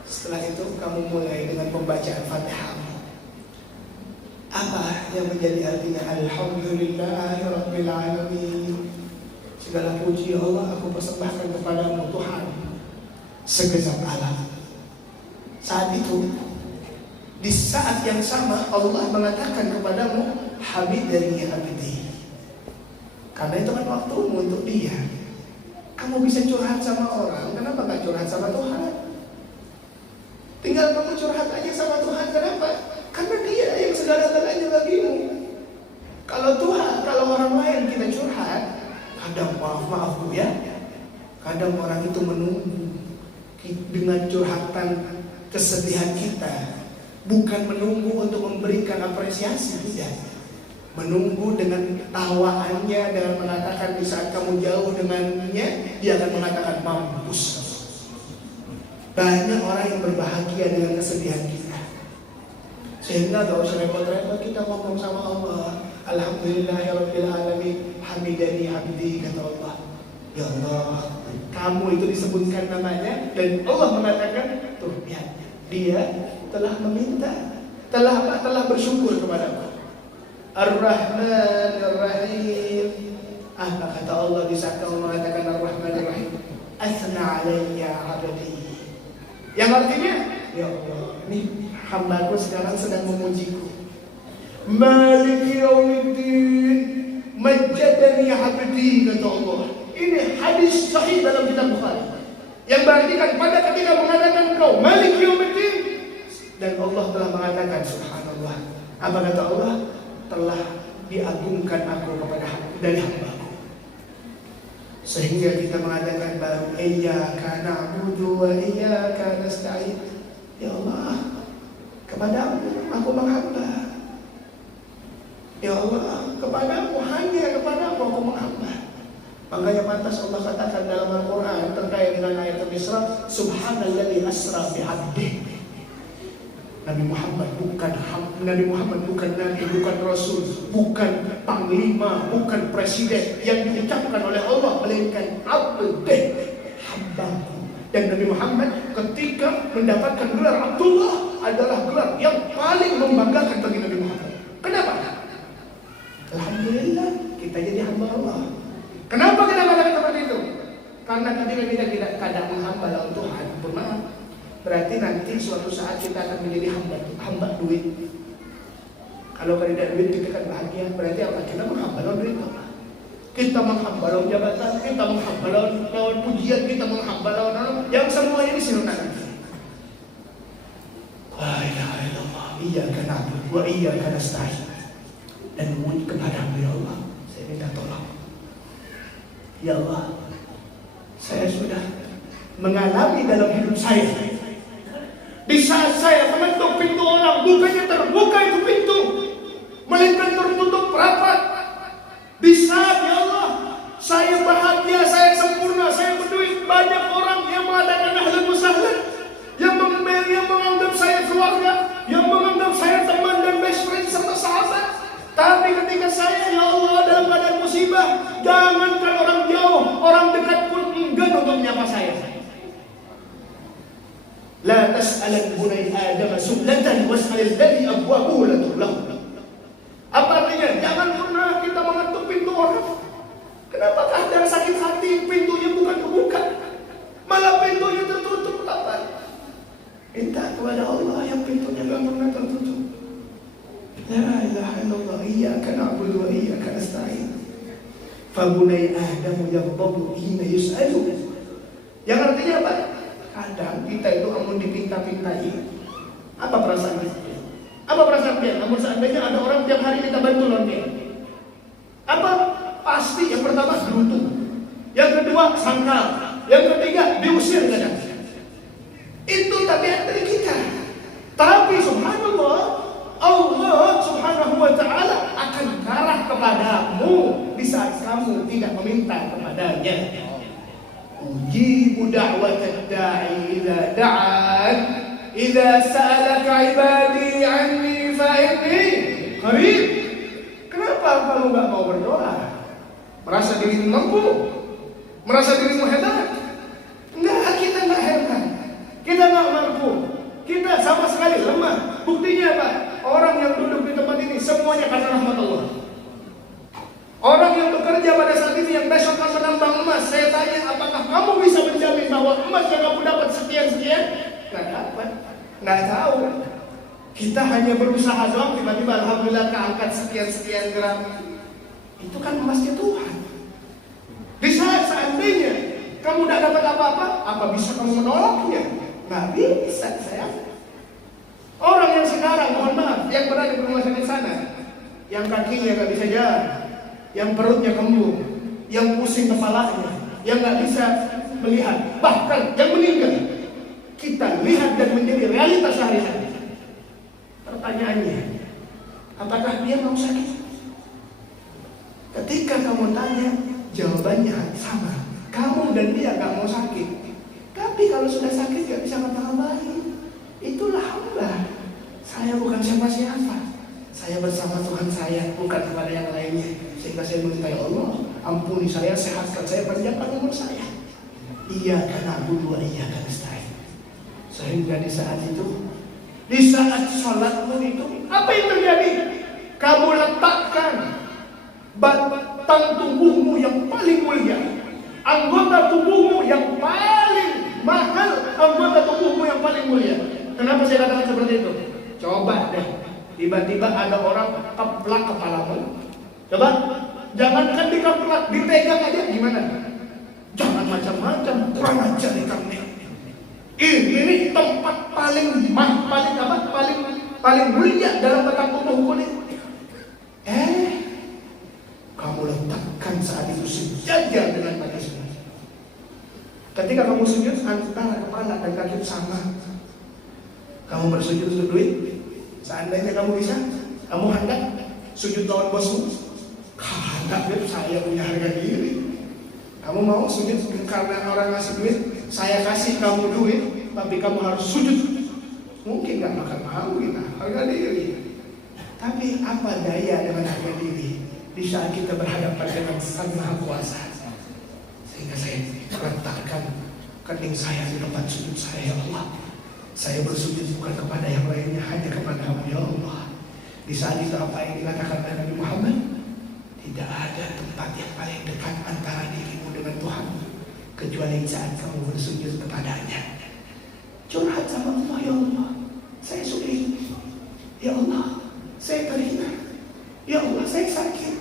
Setelah itu kamu mulai dengan pembacaan Fatihah. Apa yang menjadi artinya? Alhamdulillahirabbil alamin. Segala puji Allah aku persembahkan kepadamu Tuhan segenap alam. Saat itu, di saat yang sama Allah mengatakan kepadamu hamidani abdi. Karena itu kan waktumu untuk dia. Kamu bisa curhat sama orang, kenapa gak curhat sama Tuhan? Tinggal kamu curhat aja sama Tuhan, kenapa? Karena dia yang segala-galanya bagimu. Kalau Tuhan, kalau orang lain kita curhat, kadang maaf Bu ya, kadang orang itu menunggu dengan curhatan kesedihan kita, bukan menunggu untuk memberikan apresiasi, tidak. Menunggu dengan tawaannya, dengan mengatakan di saat kamu jauh dengannya, dia akan mengatakan mampus. Banyak orang yang berbahagia dengan kesedihan kita, sehingga gak usah repot-repot kita ngomong sama Allah. Alhamdulillahirabbil alamin, hamidani abdi, kata Allah. Ya Allah, kamu itu disebutkan namanya dan Allah mengatakan, tuh lihat, dia telah meminta, telah bersyukur kepadaku. Ar-Rahman Ar-Rahim. Apa kata Allah di saat kamu mengatakan Ar-Rahman Ar-Rahim? Asna alayya abdi. Yang artinya, ya Allah, ini hambaku sekarang sedang memujiku. Maliki yaumiddin, majjadani abdi, kata Allah. Ini hadis sahih dalam kitab Bukhari, yang berarti kan pada ketika mengatakan kau Maliki yaumiddin, dan Allah telah mengatakan subhanallah. Apa kata Allah? Telah diagungkan aku kepada dari hambaku. Sehingga kita mengatakan baru iyyaka na'budu wa iyyaka nasta'in. Ya Allah, kepadamu aku menghamba. Ya Allah, kepadamu, hanya kepadamu aku menghamba. Makanya pantas Allah katakan dalam Al-Quran terkait dengan ayat Al-Isra, subhanalladzi asra bi'abdihi. Nabi Muhammad bukan nabi, bukan rasul, bukan panglima, bukan presiden yang diucapkan oleh Allah, melainkan abdeh, hambaku. Dan Nabi Muhammad ketika mendapatkan gelar Abdullah adalah gelar yang paling membanggakan bagi Nabi Muhammad. Kenapa? kita jadi hamba Allah. Kenapa kita katakan seperti itu? Karena ketika kita tidak kadang menghamba lawan Tuhan, maaf, berarti nanti suatu saat kita akan menjadi hamba duit. Kalau tidak duit kita kan bahagia, berarti apa? Kita menghamba lawan duit apa? Kita menghamba lawan jabatan, kita menghamba lawan pujian, kita menghamba lawan yang semuanya ini sinunan. La ilaha illallah, iyyaka na'budu wa iyyaka nasta'in. Dan mohon kepadamu ya Allah, saya minta tolong. Ya Allah, saya sudah mengalami dalam hidup saya, di saat saya mengetuk pintu orang, bukannya terbuka itu pintu, melainkan tertutup rapat. Di saat ya Allah, saya bahagia, saya sempurna, saya berduit, banyak orang yang mengadakan ahlan wasahlan, yang menganggap saya keluarga, yang menganggap saya teman dan best friend serta sahabat. Tapi ketika saya ya Allah dalam keadaan musibah, jangankan orang jauh, orang dekat pun enggan untuk menyapa saya. La tas'alan bunai Adam su'latan was'alil ladzi abwabuhu latullahu. Apa artinya? Jangan pernah kita mengetuk pintu orang. Kenapakah ada sakit hati pintunya bukan kebuka, malah pintunya tertutup? Apa? Minta kepada Allah yang pintunya tidak pernah tertutup. La ilaha illallah, iyyaka na'budu wa iyyaka nasta'in. Fa bunai Adam yaghdabu hina yus'alu. Yang artinya apa? Kadang kita itu amun dipinta-pintai, apa perasaan kita? Apa perasaan dia? Namun seandainya ada orang tiap hari kita bantu lawan dia, apa? Pasti yang pertama gerutu, yang kedua sangkal, yang ketiga diusir kadang. Itu tabiat dari kita. Tapi subhanallah, Allah subhanahu wa ta'ala akan marah kepadamu di saat kamu tidak meminta kepadanya. Ujibu da'watad da'i idza da'an, idza sa'alaka ibadi anni fa inni qarib. Kenapa kamu enggak mau berdoa? Merasa dirimu mampu? Merasa dirimu hebat? Enggak, kita enggak hebat. Kita enggak mampu. Kita sama sekali lemah. Buktinya apa? Orang yang duduk di tempat ini semuanya karena rahmat Allah. Orang yang bekerja pada saat ini yang besok akan menambang emas, saya tanya apakah kamu bisa menjamin bahwa emas yang kamu dapat sekian-sekian? Nggak dapat, nggak tahu. Kita hanya berusaha doang, tiba-tiba alhamdulillah keangkat sekian-sekian gram. Itu kan emasnya Tuhan. Di saat seandainya kamu tidak dapat apa-apa, apa bisa kamu menolaknya? Nggak bisa, sayang. Orang yang sekarang, mohon maaf, yang berada di rumah sakit sana, yang kakinya nggak bisa jalan, yang perutnya kembung, yang pusing kepalanya, yang nggak bisa melihat, bahkan yang meninggal, kita lihat dan menjadi realitas sehari-hari. Pertanyaannya, apakah dia mau sakit? Ketika kamu tanya, jawabannya sama. Kamu dan dia nggak mau sakit. Tapi kalau sudah sakit nggak bisa ngapa-ngapain. Itulah hamba. Saya bukan siapa-siapa. Saya bersama Tuhan saya, bukan kepada yang lainnya. Sehingga saya minta ya Allah, ampuni saya, sehatkan saya, panjangkan umur saya. Iyyaka na'budu wa iyyaka nasta'in. Sehingga di saat itu, di saat sholatmu itu, apa yang terjadi? Kamu letakkan batang tubuhmu yang paling mulia, anggota tubuhmu yang paling mahal, anggota tubuhmu yang paling mulia. Kenapa saya katakan seperti itu? Coba deh, tiba-tiba ada orang keplak kepalamu. Coba, jangankan dikeplak, dipegang aja gimana? Jangan macam-macam, kurang ajar kamu. Ini tempat paling mulia dalam batang tubuhmu nih. Kamu letakkan saat itu sejajar dengan manusia. Ketika kamu sujud, antara kepala dan kaki sama. Kamu bersujud untuk duit. Seandainya kamu bisa, kamu hendak sujud lawan bosmu. Hendak itu saya punya harga diri. Kamu mau sujud karena orang ngasih duit, saya kasih kamu duit, tapi kamu harus sujud. Mungkin gak makan mau kita, harga diri. Tapi apa daya dengan harga diri di saat kita berhadapan dengan Sang Maha Kuasa? Sehingga saya letakkan kening saya di tempat sujud saya, ya Allah. Saya bersujud bukan kepada yang lainnya, hanya kepada-Mu, ya Allah. Di saat itu apa yang dikatakan Nabi Muhammad? Tidak ada kecuali saat kamu bersujud kepadanya. Curhat sama Allah, ya Allah, saya sulit. Ya Allah, saya terhina. Ya Allah, saya sakit.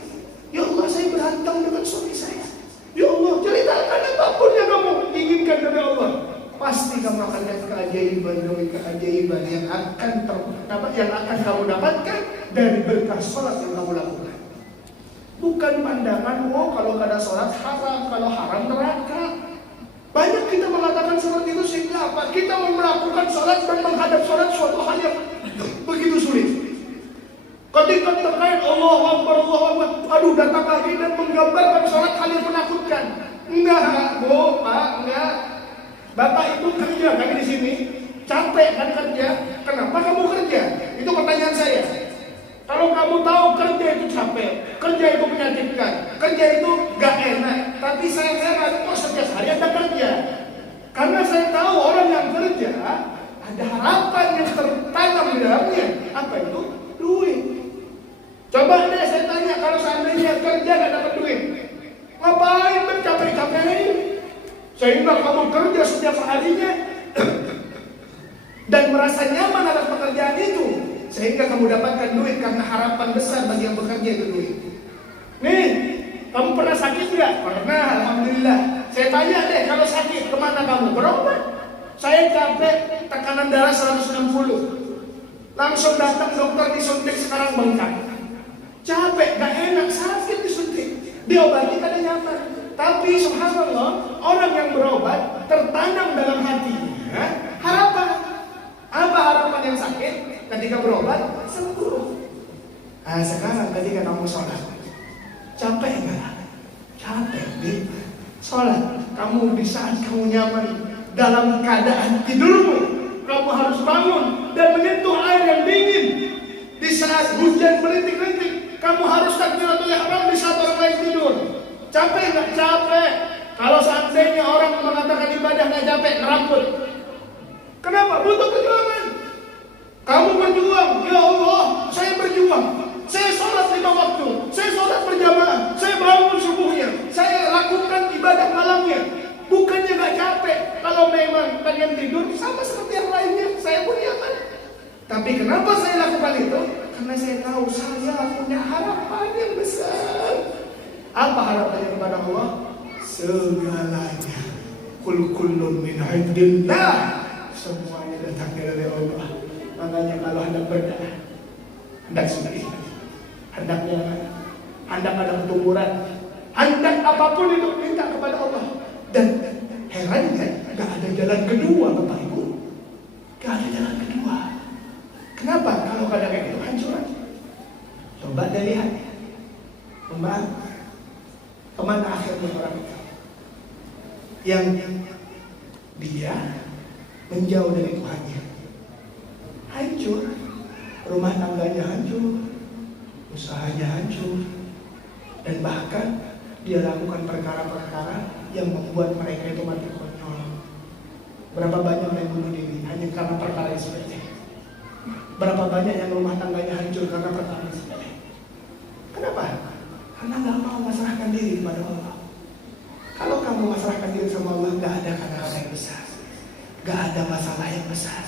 Ya Allah, saya berantem dengan suami saya. Ya Allah, ceritakan apapun yang kamu inginkan dari Allah. Pasti kamu akan lihat keajaiban demi keajaiban yang akan kamu dapatkan dari berkah sholat yang kamu lakukan. Bukan pandangan, oh kalau kada sholat haram, kalau haram neraka. Banyak kita mengatakan seperti itu sehingga apa? Kita mau melakukan sholat dan menghadap sholat suatu hal yang begitu sulit. Ketika terkait Allah Akbar, aduh datang lagi dan menggambarkan sholat hal yang menakutkan. Enggak, Bu, Pak, enggak. Bapak itu kerja kami di sini, capek kan kerja. Kenapa kamu kerja? Itu pertanyaan saya. Kalau kamu tahu kerja itu capek, kerja itu menyakitkan, kerja itu gak enak, tapi saya heran kok setiap hari Anda kerja. Karena saya tahu orang yang kerja ada harapan yang tertanam di dalamnya. Apa itu? Duit. Coba deh saya tanya, kalau seandainya kerja gak dapat duit, ngapain bercapek-capek? Sehingga kamu kerja setiap harinya dan merasa nyaman atas pekerjaan itu, sehingga kamu dapatkan duit karena harapan besar bagi yang bekerja itu duit. Nih, kamu pernah sakit nggak? Pernah, alhamdulillah. Saya tanya deh, kalau sakit kemana kamu? Berobat. Saya capek, tekanan darah 160. Langsung datang dokter disuntik, sekarang bengkak. Capek, gak enak, sakit disuntik. Diobati kada nyaman. Tapi subhanallah, orang yang berobat tertanam dalam hatinya harapan. Apa harapan yang sakit? Ketika berobat, sembuh. Nah sekarang ketika kamu sholat, capek gak? Capek, gitu. Sholat, kamu di saat kamu nyaman dalam keadaan tidurmu, kamu harus bangun dan menyentuh air yang dingin. Di saat hujan merintik-rintik, kamu harus takbiratul ihram di saat orang lain tidur. Capek gak? Capek. Kalau seandainya orang mengatakan ibadah gak capek, ngerambut. Kenapa? Butuh perjuangan. Kamu berjuang, ya Allah, saya berjuang. Saya sholat 5 waktu, saya sholat berjamaah, saya bangun subuhnya, saya lakukan ibadah malamnya. Bukannya gak capek. Kalau memang kalian tidur, sama seperti yang lainnya, saya pun nyaman. Tapi kenapa saya lakukan itu? Karena saya tahu saya punya harapan yang besar. Apa harapannya kepada Allah? Segalanya. Kullun min indillah. Semuanya datang dari Allah. Makanya kalau hendak berdoa, hendak sedih, hendak ada ketuburan, hendak apapun itu minta kepada Allah. Dan herannya gak ada jalan kedua, Bapak Ibu. Gak ada jalan kedua. Kenapa? Kalau kadang kayak gitu hancur. Coba deh lihat, kemana akhirnya orang itu? Yang dia menjauh dari Tuhannya, hancur, rumah tangganya hancur, usahanya hancur, dan bahkan dia lakukan perkara-perkara yang membuat mereka itu mati konyol. Berapa banyak yang bunuh diri hanya karena perkara yang seperti ini? Berapa banyak yang rumah tangganya hancur karena perkara yang seperti ini? Kenapa? Karena gak mau menyerahkan diri kepada Allah. Kalau kamu menyerahkan diri sama Allah, gak ada kata-kata yang besar, gak ada masalah yang besar,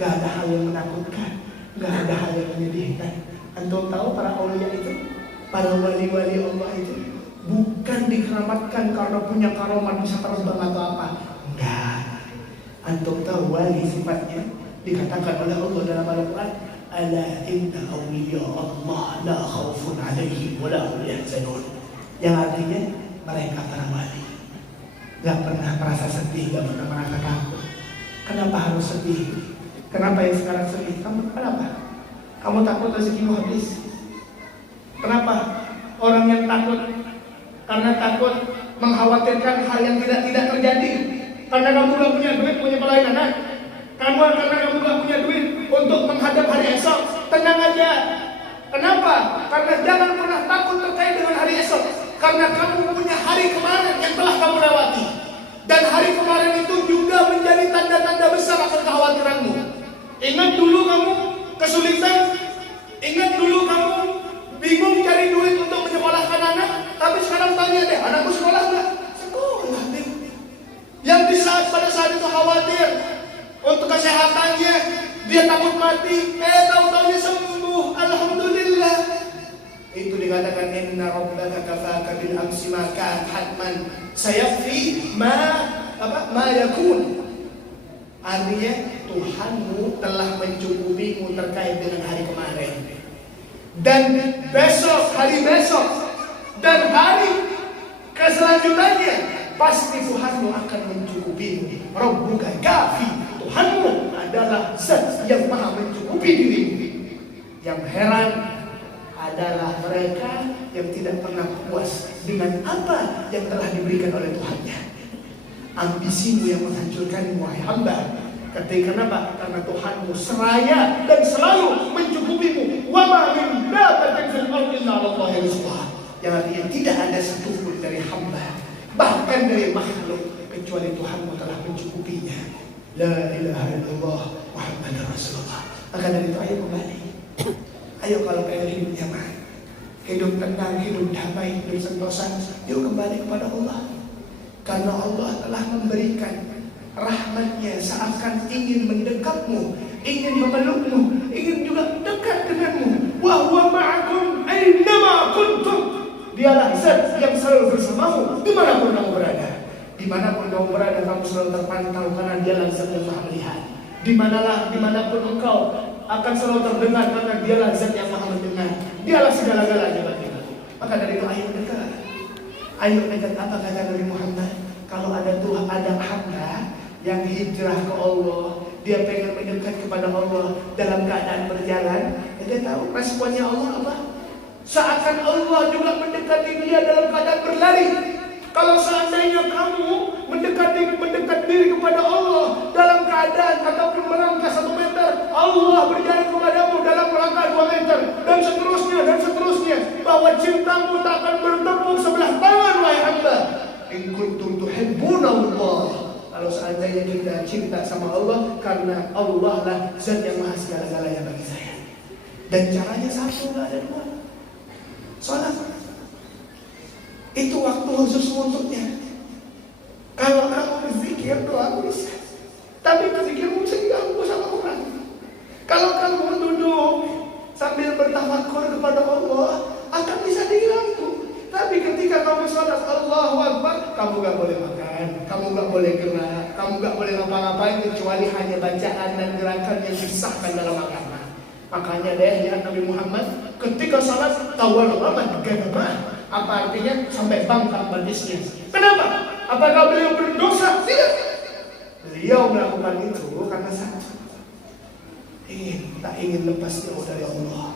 gak ada hal yang menakutkan, gak ada hal yang menyedihkan. Antum tahu para aulia itu, para wali-wali Allah itu bukan dikeramatkan karena punya karomat bisa terbang atau apa. Enggak. Antum tahu wali sifatnya dikatakan oleh Allah dalam Al-Quran, ala inna awliya Allah la khawfun alaihim wa la hum yahzanun. Yang artinya mereka para wali gak pernah merasa sedih, gak pernah merasa takut. Kenapa harus sedih? Kenapa yang sekarang sedih? Kamu kenapa? Kamu takut rezekimu habis? Kenapa? Orang yang takut karena takut mengkhawatirkan hal yang tidak terjadi. Karena kamu gak punya duit, punya pelayan anak. Karena kamu gak punya duit untuk menghadap hari esok. Tenang aja. Kenapa? Karena jangan pernah takut terkait dengan hari esok. Karena kamu punya hari kemarin yang telah kamu lewati. Dan hari kemarin itu juga menjadi tanda-tanda besar akan kekhawatiranmu. Ingat dulu kamu kesulitan. Ingat dulu kamu bingung cari duit untuk menyekolahkan anak. Tapi sekarang tanya deh, anakku sekolah nggak? Sekolah, Bing. pada saat itu khawatir untuk kesehatannya, dia takut mati, tahu-tahunya sembuh, alhamdulillah. Itu dikatakan inna rabbaka kafaka bil amsi ma kan hatman sayafri ma yakun. Artinya Tuhanmu telah mencukupimu terkait dengan hari kemarin dan besok, hari besok dan hari keselanjutannya pasti Tuhanmu akan mencukupimu. Rabbuka kafi, Tuhanmu adalah zat yang maha mencukupi dirimu. Yang heran adalah mereka yang tidak pernah puas dengan apa yang telah diberikan oleh Tuhannya. Ambisimu yang menghancurkanmu, wahai hamba. Kenapa? Karena Tuhanmu seraya dan selalu mencukupimu. Wa ma min dabbatin fil ardi illa 'alallahi rizquha. Yang artinya tidak ada satupun dari hamba, bahkan dari makhluk, kecuali Tuhanmu telah mencukupinya. La ilaha illallah Muhammadur Rasulullah. Maka dari itu ayo kembali. Ayo kalau pengen hidup nyaman, hidup tenang, hidup damai, hidup sentosa, yuk kembali kepada Allah. Karena Allah telah memberikan rahmatnya seakan ingin mendekatmu, ingin memelukmu, ingin juga dekat denganmu. Wa huwa ma'akum aynama kuntum. Dialah zat yang selalu bersamamu dimanapun kamu berada. Dimanapun kamu berada, kamu selalu terpantau karena dialah zat yang maha melihat. Dimanapun engkau akan selalu terdengar karena dialah zat yang maha mendengar. Dialah segala-galanya bagimu. Maka dari itu ayo dekat. Ayo dekat. Apa kata Nabi Muhammad? Kalau ada Tuhan, ada hamba yang hijrah ke Allah, dia pengen mendekat kepada Allah dalam keadaan berjalan, dia tahu responnya Allah apa? Seakan Allah juga mendekati dia dalam keadaan berlari. Kalau seandainya kamu mendekat diri kepada Allah dalam keadaan ataupun melangkah 1 meter, Allah berjalan kepadamu dalam melangkah 2 meter dan seterusnya, bahwa cintamu tak akan bertepuk sebelah tangan, wahai hamba. In kuntum tuhibbunallah. Kalau seandainya kita cinta sama Allah, karena Allah lah zat yang maha segala-galanya bagi saya. Dan caranya satu, gak ada dua. Salat itu waktu khusus untuknya. Kalau kamu berzikir, doa bisa. Tapi berzikirmu bisa diganggu sama orang. Kalau kamu duduk sambil bertafakur kepada Allah, akan bisa diganggu. Tapi ketika kamu sholat Allahu Akbar, kamu gak boleh makan, kamu gak boleh gerak, kamu gak boleh ngapa-ngapain kecuali hanya bacaan dan gerakan yang disahkan dalam agama. Makanya deh ya Nabi Muhammad ketika sholat tawallamah gadabah. Apa artinya? Sampai bangkang batisnya. Kenapa? Apakah beliau berdosa? Tidak. Beliau melakukan itu karena tak ingin lepas jauh dari Allah.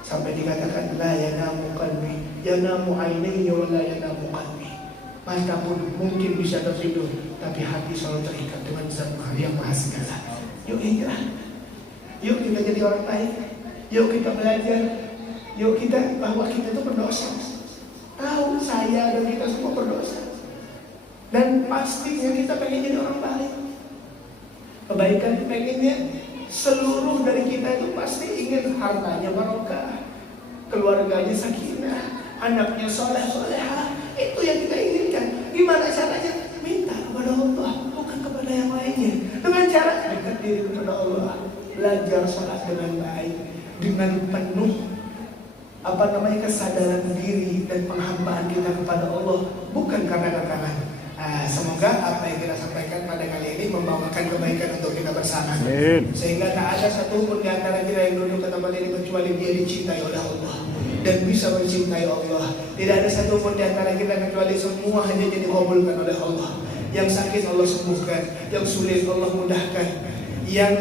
Sampai dikatakan la yanamu qalbi, yanamu ainihi wa la yanamu qalbi. Mata pun mungkin bisa tertidur, tapi hati selalu terikat dengan zat yang maha segala. Yuk hijrah. Yuk kita jadi orang baik. Yuk kita belajar. Yuk kita bahwa kita itu berdosa. Tahu saya dan kita semua berdosa. Dan pastinya kita pengen jadi orang baik. Kebaikan pengennya seluruh dari kita itu pasti ingin hartanya barokah, keluarganya sakinah, anaknya soleh-solehah. Itu yang kita inginkan. Gimana caranya? Minta kepada Allah, bukan kepada yang lainnya. Dengan cara dekat diri kepada Allah, belajar sholat dengan baik, dengan penuh kesadaran diri dan penghambaan kita kepada Allah, bukan karena kekanan. Semoga apa yang kita sampaikan pada kali ini membawakan kebaikan untuk kita bersama. Sehingga tak ada satupun di antara kita yang duduk ke tempat ini kecuali dia dicintai oleh Allah dan bisa mencintai Allah. Tidak ada satupun di antara kita kecuali semua hanya dikabulkan oleh Allah. Yang sakit Allah sembuhkan, yang sulit Allah mudahkan, yang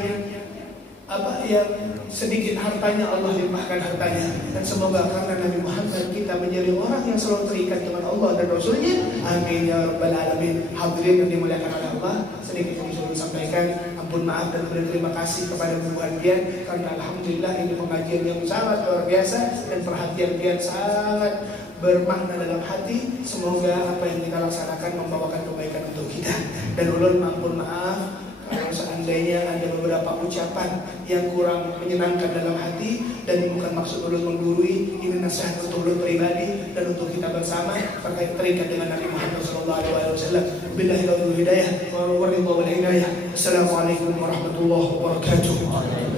sedikit hartanya Allah limpahkan hartanya. Dan semoga karena Nabi Muhammad kita menjadi orang yang selalu terikat dengan Allah dan Rasulnya. Amin ya rabbal alamin. Hadirin yang dimuliakan oleh Allah, sedikit yang bisa disampaikan. Ampun maaf dan berterima kasih kepada Bu Adian karena alhamdulillah ini pengajian yang sangat luar biasa dan perhatian dia sangat bermakna dalam hati. Semoga apa yang kita laksanakan membawakan kebaikan untuk kita. Dan ulun ampun maaf kalau seandainya seandainya ada beberapa ucapan yang kurang menyenangkan dalam hati dan bukan maksud ulun menggurui, ini nasihat untuk ulun pribadi dan untuk kita bersama terikat dengan Nabi Muhammad SAW. Billahi taufiq wal hidayah wa ridha wal hidayah. Assalamualaikum warahmatullahi wabarakatuh.